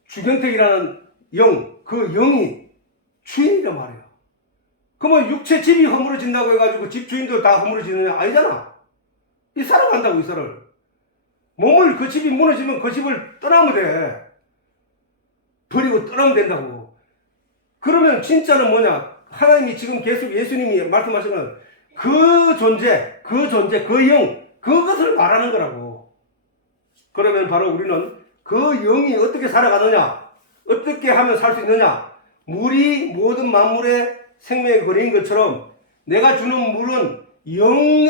주경택이라는 영, 그 영이 주인이란 말이야. 그러면 육체 집이 허물어진다고 해가지고 집 주인도 다 허물어지느냐? 아니잖아. 이 살아간다고, 이 사람을. 몸을 그 집이 무너지면 그 집을 떠나면 돼. 버리고 떠나면 된다고. 그러면 진짜는 뭐냐? 하나님이 지금 계속 예수님이 말씀하신 건 그 존재, 그 영, 그것을 말하는 거라고. 그러면 바로 우리는 그 영이 어떻게 살아가느냐? 어떻게 하면 살 수 있느냐? 물이 모든 만물의 생명의 근원인 것처럼 내가 주는 물은 영이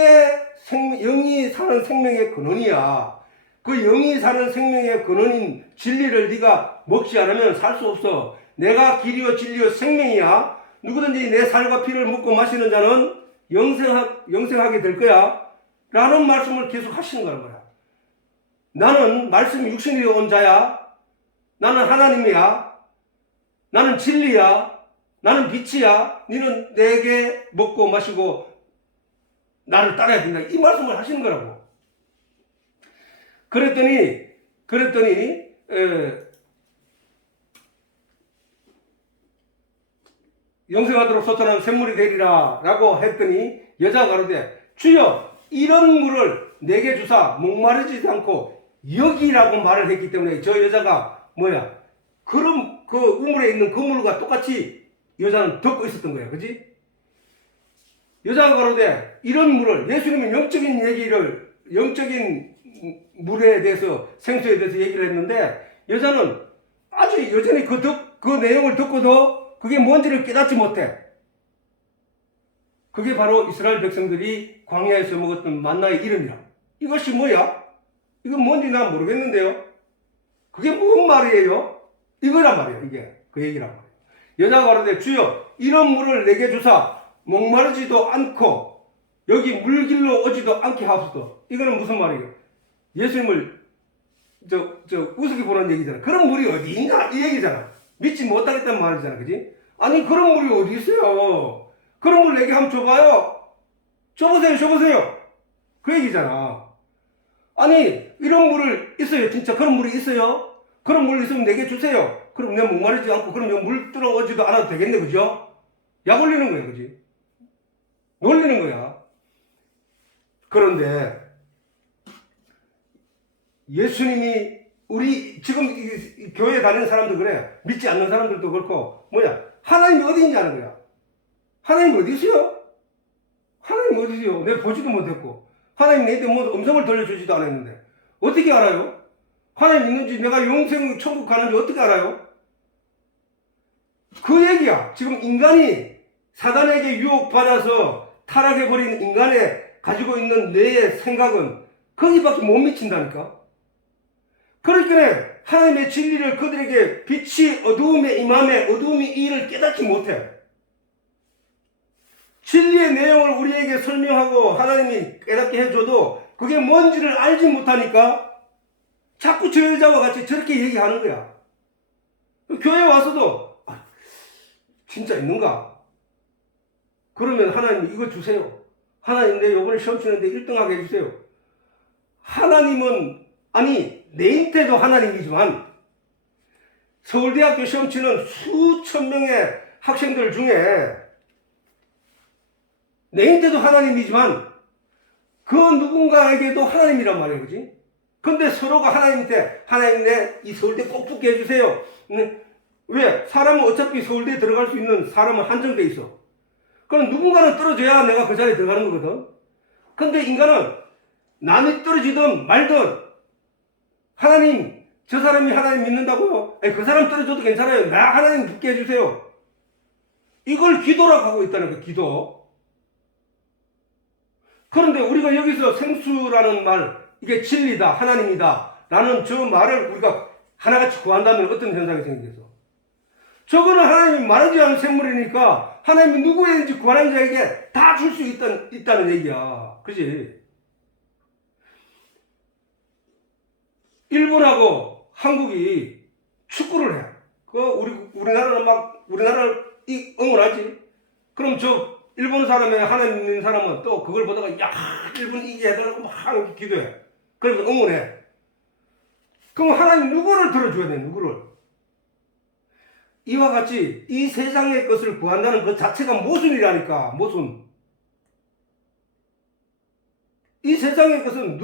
사는 생명의 근원이야. 그 영이 사는 생명의 근원인 진리를 네가 먹지 않으면 살 수 없어. 내가 길이요 진리요 생명이야. 누구든지 내 살과 피를 먹고 마시는 자는 영생하게 될 거야. 라는 말씀을 계속 하시는 거야. 나는 말씀이 육신이 온 자야. 나는 하나님이야. 나는 진리야. 나는 빛이야. 너는 내게 먹고 마시고 나를 따라야 된다. 이 말씀을 하시는 거라고. 그랬더니 영생하도록 소천한 샘물이 되리라 라고 했더니 여자가 가로되 주여 이런 물을 내게 주사 목마르지도 않고 여기라고 말을 했기 때문에 저 여자가 뭐야 그럼 그 우물에 있는 그 물과 똑같이 여자는 듣고 있었던 거야. 그지? 여자가 가로되 이런 물을 예수님은 영적인 물에 대해서 생수에 대해서 얘기를 했는데 여자는 아주 여전히 그 내용을 듣고도 그게 뭔지를 깨닫지 못해. 그게 바로 이스라엘 백성들이 광야에서 먹었던 만나의 이름이야. 이것이 뭐야? 이건 뭔지 난 모르겠는데요. 그게 무슨 말이에요? 이거란 말이에요. 이게 그 얘기란 말이에요. 여자가 말하되 주여 이런 물을 내게 주사 목마르지도 않고 여기 물길로 오지도 않게 하옵소서. 이거는 무슨 말이에요? 예수님을 우습게 보는 얘기잖아. 그런 물이 어디 있냐 이 얘기잖아. 믿지 못하겠다는 말이잖아. 그지? 아니 그런 물이 어디 있어요? 그런 물 내게 한번 줘봐요. 줘보세요. 그 얘기잖아. 아니 이런 물을 있어요. 진짜 그런 물이 있어요? 그런 물 있으면 내게 주세요. 그럼 내가 목마르지 않고 그럼 물 들어오지도 않아도 되겠네. 그죠? 약 올리는 거야. 그지? 놀리는 거야. 그런데 예수님이 우리 지금 이 교회 다니는 사람도 그래. 믿지 않는 사람들도 그렇고 뭐야 하나님이 어디 있는지 아는 거야. 하나님 어디 있어요? 하나님 어디 있어요? 내가 보지도 못했고 하나님 내한테 뭐 음성을 돌려주지도 않았는데 어떻게 알아요? 하나님 있는지 내가 영생 천국 가는지 어떻게 알아요? 그 얘기야. 지금 인간이 사단에게 유혹받아서 타락해버린 인간의 가지고 있는 뇌의 생각은 거기밖에 못 미친다니까. 그러니까 하나님의 진리를 그들에게 빛이 어두움에 임함에 어두움이 이 일을 깨닫지 못해. 진리의 내용을 우리에게 설명하고 하나님이 깨닫게 해줘도 그게 뭔지를 알지 못하니까 자꾸 저 여자와 같이 저렇게 얘기하는 거야. 교회 와서도 진짜 있는가? 그러면 하나님 이거 주세요. 하나님 내 이번에 시험 치는데 1등하게 해주세요. 하나님은 내인태도 하나님이지만 서울대학교 시험 치는 수천 명의 학생들 중에 내인태도 하나님이지만 그 누군가에게도 하나님이란 말이에요. 그지? 근데 서로가 하나님한테 하나님 내 이 서울대 꼭 붙게 해주세요. 왜? 사람은 어차피 서울대에 들어갈 수 있는 사람은 한정돼 있어. 그럼 누군가는 떨어져야 내가 그 자리에 들어가는 거거든. 근데 인간은 남이 떨어지든 말든 하나님, 저 사람이 하나님 믿는다고요? 그 사람 떨어져도 괜찮아요. 나 하나님 붙게 해주세요. 이걸 기도라고 하고 있다는 거야. 기도. 그런데 우리가 여기서 생수라는 말, 이게 진리다, 하나님이다 라는 저 말을 우리가 하나같이 구한다면 어떤 현상이 생기겠어? 저거는 하나님이 말하지 않은 생물이니까 하나님이 누구에든지 구하는 자에게 다 줄 수 있다는 얘기야. 그지? 일본하고 한국이 축구를 해. 우리나라는 우리나라를 응원하지. 그럼 저 일본 사람의 하나님 믿는 사람은 또 그걸 보다가 야 일본 이겨야 되라고 막 기도해. 그러면 응원해. 그럼 하나님 누구를 들어줘야 돼? 누구를? 이와 같이 이 세상의 것을 구한다는 그 자체가 모순이라니까. 모순. 이 세상의 것은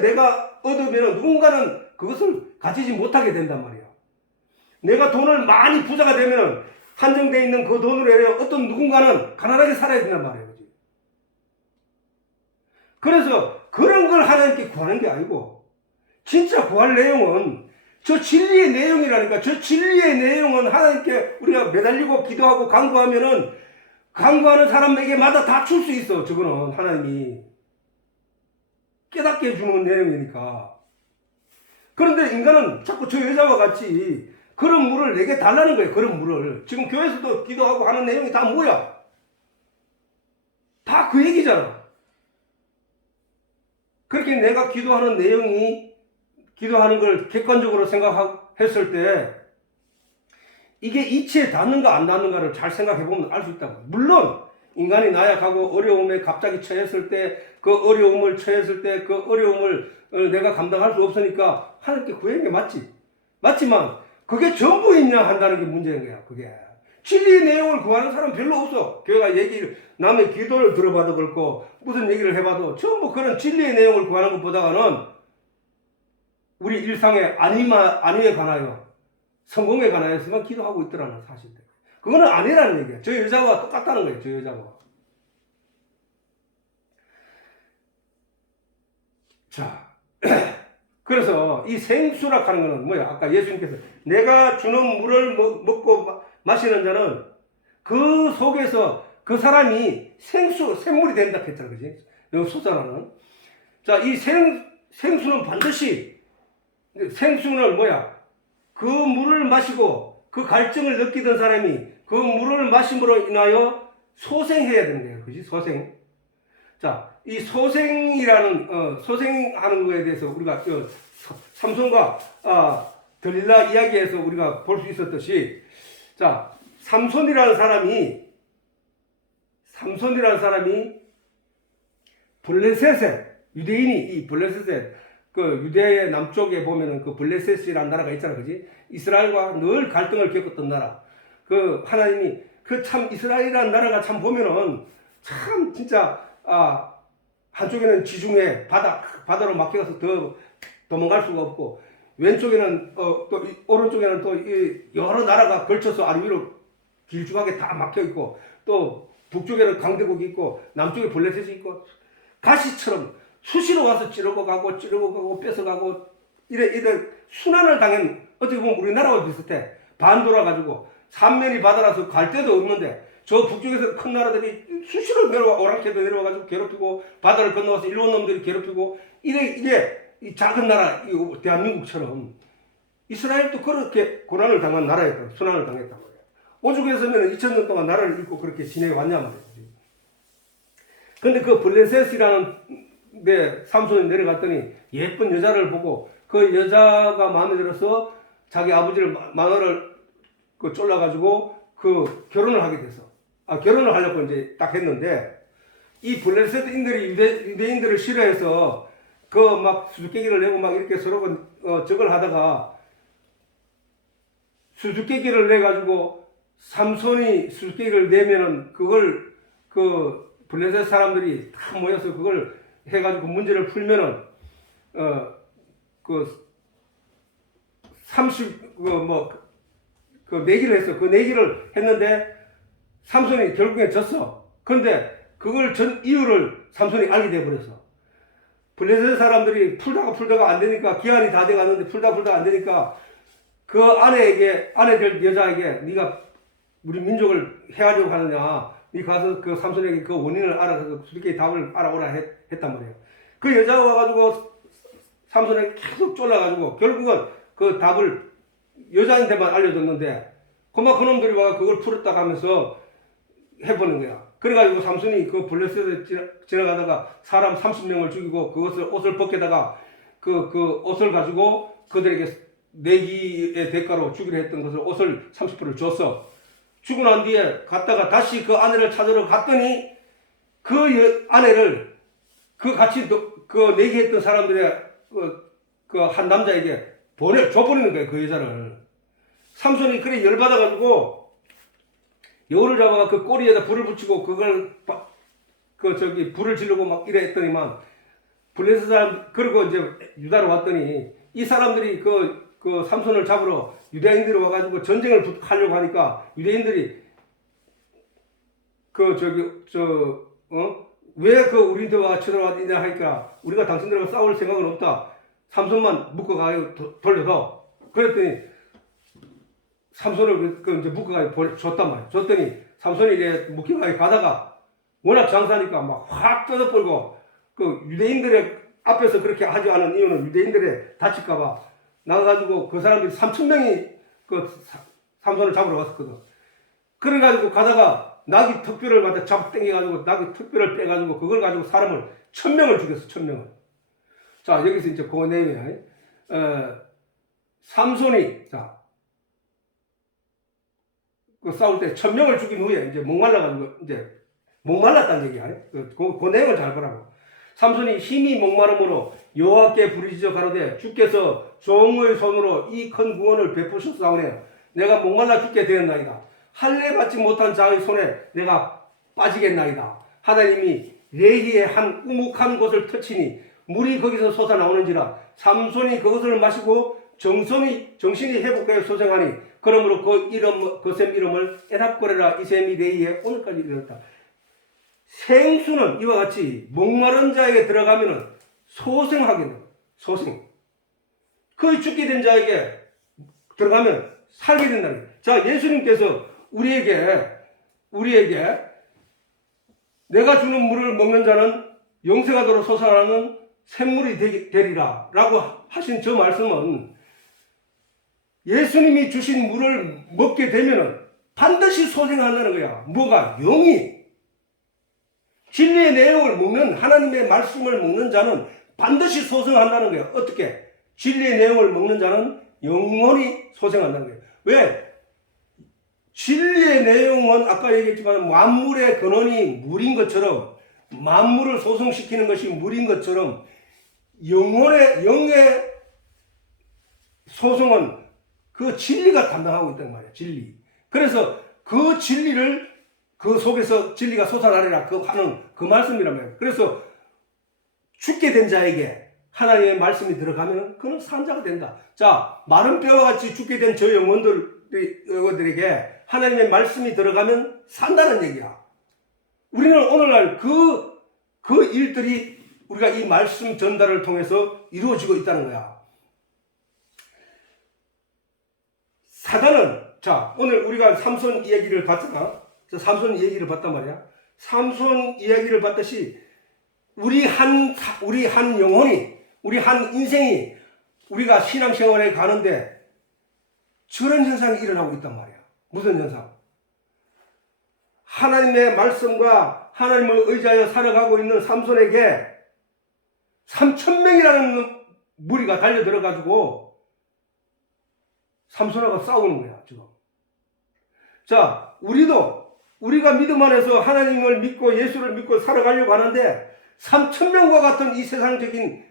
내가 얻으면 누군가는 그것을 가지지 못하게 된단 말이야. 내가 돈을 많이 부자가 되면 한정되어 있는 그 돈으로 인해 어떤 누군가는 가난하게 살아야 된단 말이에요. 그지? 그래서 그런 걸 하나님께 구하는 게 아니고 진짜 구할 내용은 저 진리의 내용이라니까. 저 진리의 내용은 하나님께 우리가 매달리고 기도하고 간구하면은 간구하는 사람에게마다 다 줄 수 있어. 저거는 하나님이 깨닫게 해주는 내용이니까. 그런데 인간은 자꾸 저 여자와 같이 그런 물을 내게 달라는 거예요. 그런 물을. 지금 교회에서도 기도하고 하는 내용이 다 뭐야? 다 그 얘기잖아. 그렇게 내가 기도하는 내용이 기도하는 걸 객관적으로 생각했을 때 이게 이치에 닿는가 안 닿는가를 잘 생각해보면 알 수 있다고. 물론 인간이 나약하고 어려움에 갑자기 처했을 때 그 어려움을 처했을 때 그 어려움을 내가 감당할 수 없으니까 하나님께 구하는 게 맞지. 맞지만 그게 전부있냐 한다는 게 문제인 거야. 그게 진리의 내용을 구하는 사람 별로 없어. 교회가 얘기를 남의 기도를 들어봐도 그렇고 무슨 얘기를 해봐도 전부 그런 진리의 내용을 구하는 것보다는 우리 일상의 안위에 관하여 성공에 관하여서만 기도하고 있더라는 사실. 그거는 아니라는 얘기야. 저 여자와 똑같다는 거예요. 저 여자와. 자, 그래서 이 생수락하는 거는 뭐야? 아까 예수님께서 내가 주는 물을 먹고 마시는 자는 그 속에서 그 사람이 샘물이 된다 했잖아. 그지? 여기 소자라는. 자, 이 생수는 반드시 생수는 뭐야? 그 물을 마시고 그 갈증을 느끼던 사람이 그 물을 마심으로 인하여 소생해야 되는 거예요. 그지? 소생. 자, 이 소생이라는, 소생하는 거에 대해서 우리가, 삼손과, 들릴라 이야기에서 우리가 볼 수 있었듯이, 자, 삼손이라는 사람이 블레셋에, 유대인이 이 블레셋에, 그 유대의 남쪽에 보면은 그 블레셋이라는 나라가 있잖아. 그지? 이스라엘과 늘 갈등을 겪었던 나라. 그 하나님이 그 참 이스라엘이라는 나라가 참 보면은 참 진짜 한쪽에는 지중해 바다로 막혀서 더 도망갈 수가 없고 왼쪽에는 또 오른쪽에는 또 여러 나라가 걸쳐서 아래 위로 길쭉하게 다 막혀 있고 또 북쪽에는 강대국이 있고 남쪽에 블레셋이 있고 가시처럼 수시로 와서 찌르고 가고 뺏어가고 이래 순환을 당한 어떻게 보면 우리나라와 비슷해. 반 돌아가지고 삼면이 바다라서 갈 데도 없는데 저 북쪽에서 큰 나라들이 수시로 오랑캐도 내려와가지고 괴롭히고 바다를 건너와서 일본 놈들이 괴롭히고 이게 이 작은 나라 이 대한민국처럼 이스라엘도 그렇게 고난을 당한 나라였다. 순환을 당했단 말이야. 오죽했으면 2000년 동안 나라를 잃고 그렇게 지내왔냔 말이야. 근데 그 블레셋이라는 데 삼손이 내려갔더니 예쁜 여자를 보고 그 여자가 마음에 들어서 자기 아버지를 마누라를 쫄라가지고 그 결혼을 하게 돼서 결혼을 하려고 이제 딱 했는데 이 블레셋인들이 유대인들을 싫어해서 그 막 수수께끼를 내고 막 이렇게 서로 저걸 하다가 수수께끼를 내가지고 삼손이 수수께끼를 내면은 그걸 그 블레셋 사람들이 다 모여서 그걸 해가지고 문제를 풀면은 내기를 했어. 그 내기를 했는데 삼손이 결국에 졌어. 그런데 그걸 전 이유를 삼손이 알게 돼버렸어. 블레셋 사람들이 풀다가 안 되니까 기한이 다 돼가는데 풀다가 안 되니까 그 아내 될 여자에게 네가 우리 민족을 해하려고 하느냐, 네 가서 그 삼손에게 그 원인을 알아서 수수께끼 답을 알아오라 했단 말이에요. 그 여자가 와가지고 삼손에게 계속 쫄라가지고 결국은 그 답을 여자한테만 알려줬는데 그만 그놈들이 와 그걸 풀었다 하면서 해보는 거야. 그래가지고 삼손이 그 블레셋에 지나가다가 사람 30명을 죽이고 옷을 벗겨다가 그 옷을 가지고 그들에게 내기의 대가로 주기로 했던 것을 옷을 30%를 줬어. 죽고 난 뒤에 갔다가 다시 그 아내를 찾으러 갔더니 그 아내를 그 같이 그 내기했던 사람들의 그 한 남자에게 줘버리는 거야. 그 여자를. 삼손이 그래 열받아가지고 여우를 잡아가 그 꼬리에다 불을 붙이고 그걸 불을 지르고 막 이래 했더니만 블레셋 사람 그리고 이제 유다로 왔더니 이 사람들이 그 그 삼손을 잡으러 유대인들이 와가지고 전쟁을 하려고 하니까 유대인들이 왜 그 우리들과 쳐들어왔느냐 하니까 우리가 당신들과 싸울 생각은 없다. 삼손만 묶어가요 돌려서. 그랬더니 삼손을 이제 묶어가요 줬단 말이야. 줬더니 삼손이 이제 묶여가요 가다가 워낙 장사니까 막 확 뜯어버리고 그 유대인들의 앞에서 그렇게 하지 않은 이유는 유대인들의 다칠까봐 나가가지고 그 사람들이 3,000명이 그 삼손을 잡으러 갔었거든. 그래가지고 가다가 나귀 턱뼈를 갖다 잡 당겨가지고 나귀 턱뼈를 빼가지고 그걸 가지고 사람을 1,000명을 죽였어. 1,000명을. 자 여기서 이제 그 내용이야. 삼손이 그 싸울 때 1,000명을 죽인 후에 이제 목말라가지고 이제 목말랐다는 얘기야. 그 내용을 잘 보라고. 삼손이 힘이 목마름으로 여호와께 부르짖어 가로되 주께서 종의 손으로 이 큰 구원을 베푸셨사오니 내가 목말라 죽게 되었나이다. 할례 받지 못한 자의 손에 내가 빠지겠나이다. 하나님이 레히의 한 우묵한 곳을 터치니 물이 거기서 솟아나오는지라. 삼손이 그것을 마시고 정신이 회복되어 소생하니 그러므로 그 샘 이름을 에낙고레라. 이 샘이 레히에 오늘까지 이르렀다. 생수는 이와 같이 목마른 자에게 들어가면은 소생하게 된다. 소생. 거의 죽게 된 자에게 들어가면 살게 된다. 자, 예수님께서 우리에게 내가 주는 물을 먹는 자는 영생하도록 솟아나는 샘물이 되리라 라고 하신 저 말씀은 예수님이 주신 물을 먹게 되면은 반드시 소생한다는 거야. 뭐가? 영이. 진리의 내용을 먹는, 하나님의 말씀을 먹는 자는 반드시 소생한다는 거야. 어떻게? 진리의 내용을 먹는 자는 영원히 소생한다는 거야. 왜? 진리의 내용은 아까 얘기했지만 만물의 근원이 물인 것처럼, 만물을 소성시키는 것이 물인 것처럼 영의 소성은 그 진리가 담당하고 있단 말이야. 진리. 그래서 그 진리를 그 속에서 진리가 솟아나리라 하는 그 말씀이란 말이에요. 그래서 죽게 된 자에게 하나님의 말씀이 들어가면 그는 산자가 된다. 자, 마른 뼈와 같이 죽게 된 저 영혼들에게 하나님의 말씀이 들어가면 산다는 얘기야. 우리는 오늘날 그 일들이 우리가 이 말씀 전달을 통해서 이루어지고 있다는 거야. 사단은, 자, 오늘 우리가 삼손 이야기를 봤잖아. 삼손 이야기를 봤단 말이야. 삼손 이야기를 봤듯이 우리 한 영혼이, 우리 한 인생이 우리가 신앙생활에 가는데 저런 현상이 일어나고 있단 말이야. 무슨 현상? 하나님의 말씀과 하나님을 의지하여 살아가고 있는 삼손에게 3,000명이라는 무리가 달려들어가지고 삼손하고 싸우는 거야, 지금. 자, 우리가 믿음 안에서 하나님을 믿고 예수를 믿고 살아가려고 하는데 3,000명과 같은 이 세상적인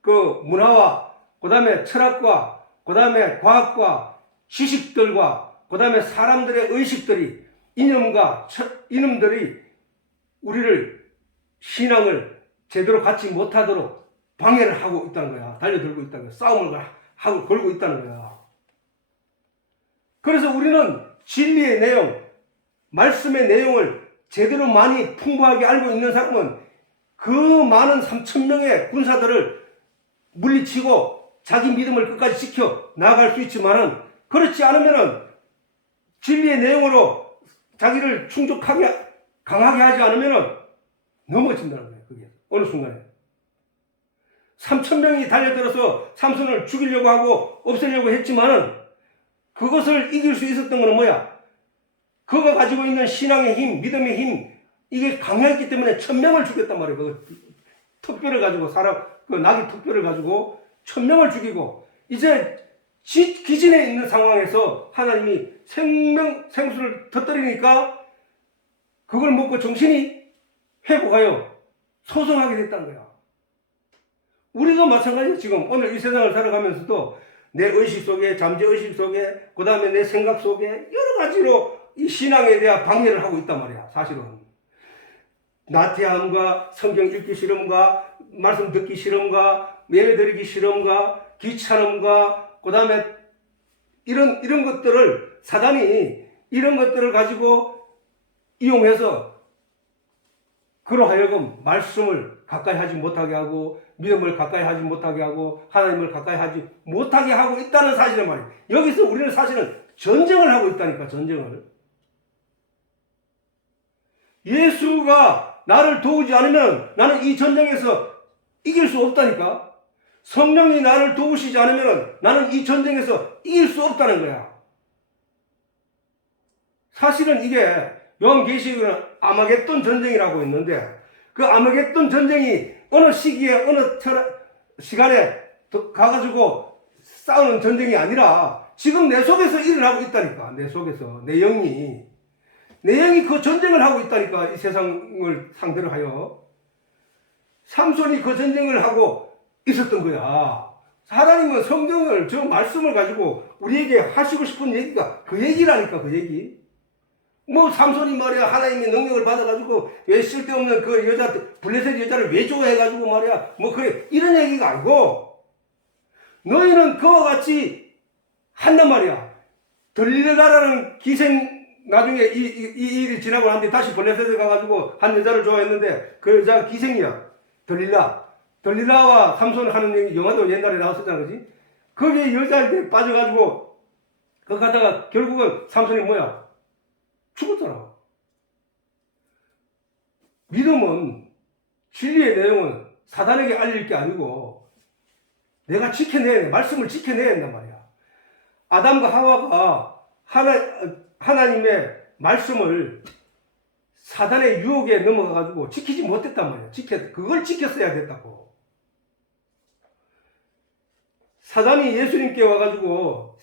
그 문화와 그 다음에 철학과 그 다음에 과학과 지식들과 그 다음에 사람들의 의식들이 이놈들이 우리를 신앙을 제대로 갖지 못하도록 방해를 하고 있다는 거야. 달려들고 있다는 거야. 싸움을 하고 걸고 있다는 거야. 그래서 우리는 진리의 내용, 말씀의 내용을 제대로 많이 풍부하게 알고 있는 사람은 그 많은 3,000명의 군사들을 물리치고 자기 믿음을 끝까지 지켜 나아갈 수 있지만은 그렇지 않으면은 진리의 내용으로 자기를 충족하게 강하게 하지 않으면은 넘어진다는 거예요. 그게 어느 순간에 3,000명이 달려들어서 삼손을 죽이려고 하고 없애려고 했지만은 그것을 이길 수 있었던 것은 뭐야? 그가 가지고 있는 신앙의 힘, 믿음의 힘, 이게 강했기 때문에 1,000명을 죽였단 말이에요. 그 턱뼈를 가지고 그 나귀 턱뼈를 가지고 1,000명을 죽이고 이제 기진에 있는 상황에서 하나님이 생수를 터뜨리니까 그걸 먹고 정신이 회복하여 소성하게 됐다는 거야. 우리도 마찬가지야. 지금 오늘 이 세상을 살아가면서도 내 의식 속에, 잠재의식 속에, 그 다음에 내 생각 속에 여러 가지로 이 신앙에 대한 방해를 하고 있단 말이야. 사실은 나태함과 성경 읽기 싫음과 말씀 듣기 싫음과 예배 드리기 싫음과 귀찮음과 그 다음에 이런 것들을 사단이 이런 것들을 가지고 이용해서 그로 하여금 말씀을 가까이 하지 못하게 하고 믿음을 가까이 하지 못하게 하고 하나님을 가까이 하지 못하게 하고 있다는 사실을 말이에요. 여기서 우리는 사실은 전쟁을 하고 있다니까. 전쟁을. 예수가 나를 도우지 않으면 나는 이 전쟁에서 이길 수 없다니까. 성령이 나를 도우시지 않으면 나는 이 전쟁에서 이길 수 없다는 거야. 사실은 이게 요한계시록은 아마겟돈 전쟁이라고 했는데 그 아마겟돈 전쟁이 어느 시기에 어느 시간에 가가지고 싸우는 전쟁이 아니라 지금 내 속에서 일어나고 있다니까. 내 속에서 내 영이 그 전쟁을 하고 있다니까. 이 세상을 상대로 하여 삼손이 그 전쟁을 하고 있었던 거야. 하나님은 성경을 저 말씀을 가지고 우리에게 하시고 싶은 얘기가 그 얘기라니까. 그 얘기. 뭐 삼손이 말이야 하나님의 능력을 받아가지고 왜 쓸데없는 그 여자 블레셋 여자를 왜 좋아해가지고 말이야 뭐 그래 이런 얘기가 아니고 너희는 그와 같이 한단 말이야. 들릴라라는 기생 나중에 이 일이 지나고 난 뒤에 다시 블레셋에 가가지고 한 여자를 좋아했는데 그 여자가 기생이야. 들릴라와 삼손 하는 얘기 영화도 옛날에 나왔었잖아. 그지? 거기에 여자한테 빠져가지고 그 가다가 결국은 삼손이 뭐야? 죽었잖아. 믿음은 진리의 내용은 사단에게 알릴 게 아니고 내가 지켜내야 돼. 말씀을 지켜내야 된단 말이야. 아담과 하와가 하나님의 말씀을 사단의 유혹에 넘어가가지고 지키지 못했단 말이야. 그걸 지켰어야 됐다고. 사단이 예수님께 와가지고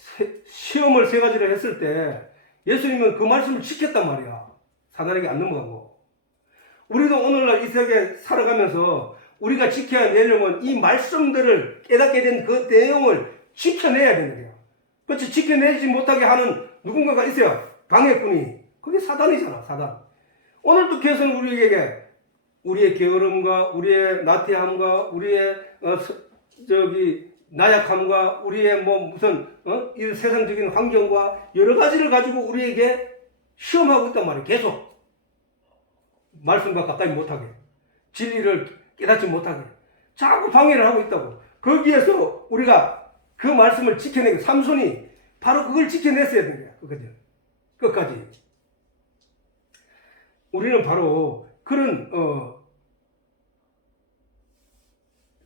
시험을 세 가지를 했을 때 예수님은 그 말씀을 지켰단 말이야. 사단에게 안 넘어가고. 우리도 오늘날 이 세계에 살아가면서 우리가 지켜야 되려면 이 말씀들을 깨닫게 된 그 내용을 지켜내야 되는 거야. 그렇지. 지켜내지 못하게 하는 누군가가 있어야 방해꾼이. 그게 사단이잖아. 사단. 오늘도 교회에서는 우리에게 우리의 게으름과 우리의 나태함과 우리의 나약함과 우리의 뭐 무슨 이 세상적인 환경과 여러 가지를 가지고 우리에게 시험하고 있단 말이에요. 계속 말씀과 가까이 못하게, 진리를 깨닫지 못하게 자꾸 방해를 하고 있다고. 거기에서 우리가 그 말씀을 지켜내고 삼손이 바로 그걸 지켜냈어야 되는 거야. 그거죠. 끝까지. 우리는 바로 그런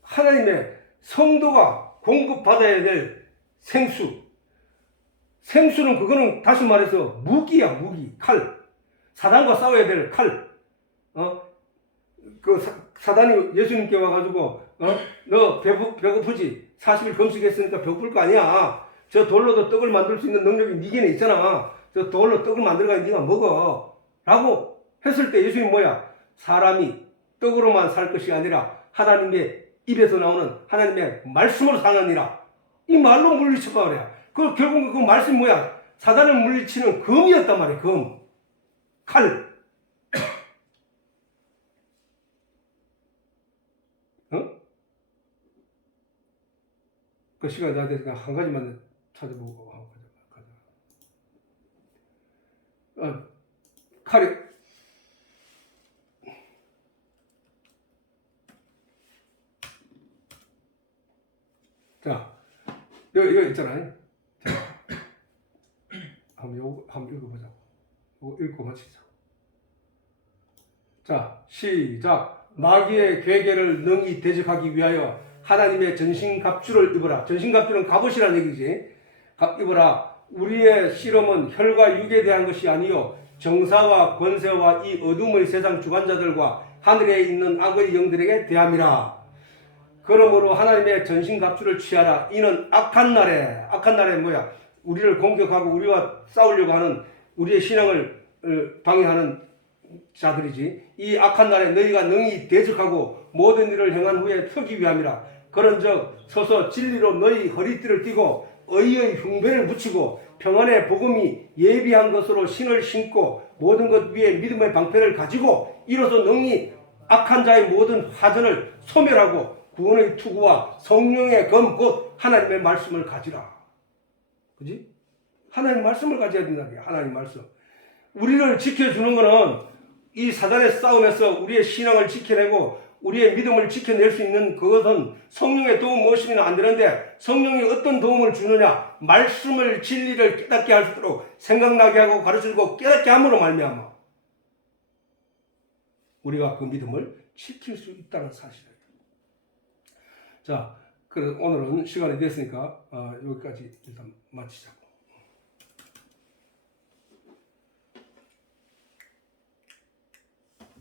하나님의 성도가 공급받아야 될 생수는 그거는 다시 말해서 무기야. 무기. 칼. 사단과 싸워야 될 칼. 사단이 예수님께 와가지고 너 배고프지? 40일 금식했으니까 배고플 거 아니야. 저 돌로도 떡을 만들 수 있는 능력이 네게는 있잖아. 저 돌로 떡을 만들어가 네가 먹어. 라고 했을 때 예수님 뭐야? 사람이 떡으로만 살 것이 아니라 하나님의 입에서 나오는 하나님의 말씀으로 사느니라. 이 말로 물리쳐봐 그래. 결국 그 말씀이 뭐야? 사단을 물리치는 검이었단 말이야. 검. 칼. 그 시간이 다 되니까 한 가지만 찾아보고 칼이 자, 여기 있잖아요. 자, 한번 읽어보자. 이거 읽고 마치자. 자, 시작. 마귀의 괴계를 능히 대적하기 위하여 하나님의 전신갑주를 입어라. 전신갑주는 갑옷이라는 얘기지. 입어라. 우리의 실험은 혈과 육에 대한 것이 아니요 정사와 권세와 이 어둠의 세상 주관자들과 하늘에 있는 악의 영들에게 대함이라. 그러므로 하나님의 전신갑주를 취하라. 이는 악한 날에 뭐야? 우리를 공격하고 우리와 싸우려고 하는 우리의 신앙을 방해하는 자들이지. 이 악한 날에 너희가 능히 대적하고 모든 일을 행한 후에 서기 위함이라. 그런즉 서서 진리로 너희 허리띠를 띠고 의의 흉배를 붙이고 평안의 복음이 예비한 것으로 신을 신고 모든 것 위에 믿음의 방패를 가지고 이로써 능히 악한 자의 모든 화전을 소멸하고 구원의 투구와 성령의 검 곧 하나님의 말씀을 가지라. 그지? 하나님 말씀을 가져야 된다. 하나님 말씀. 우리를 지켜주는 거는 이 사단의 싸움에서 우리의 신앙을 지켜내고 우리의 믿음을 지켜낼 수 있는 그것은 성령의 도움 없이는 안 되는데, 성령이 어떤 도움을 주느냐? 말씀을, 진리를 깨닫게 할 수 있도록 생각나게 하고 가르쳐주고 깨닫게 함으로 말미암아 우리가 그 믿음을 지킬 수 있다는 사실이에요. 자, 그래서 오늘은 시간이 됐으니까 여기까지 일단 마치자.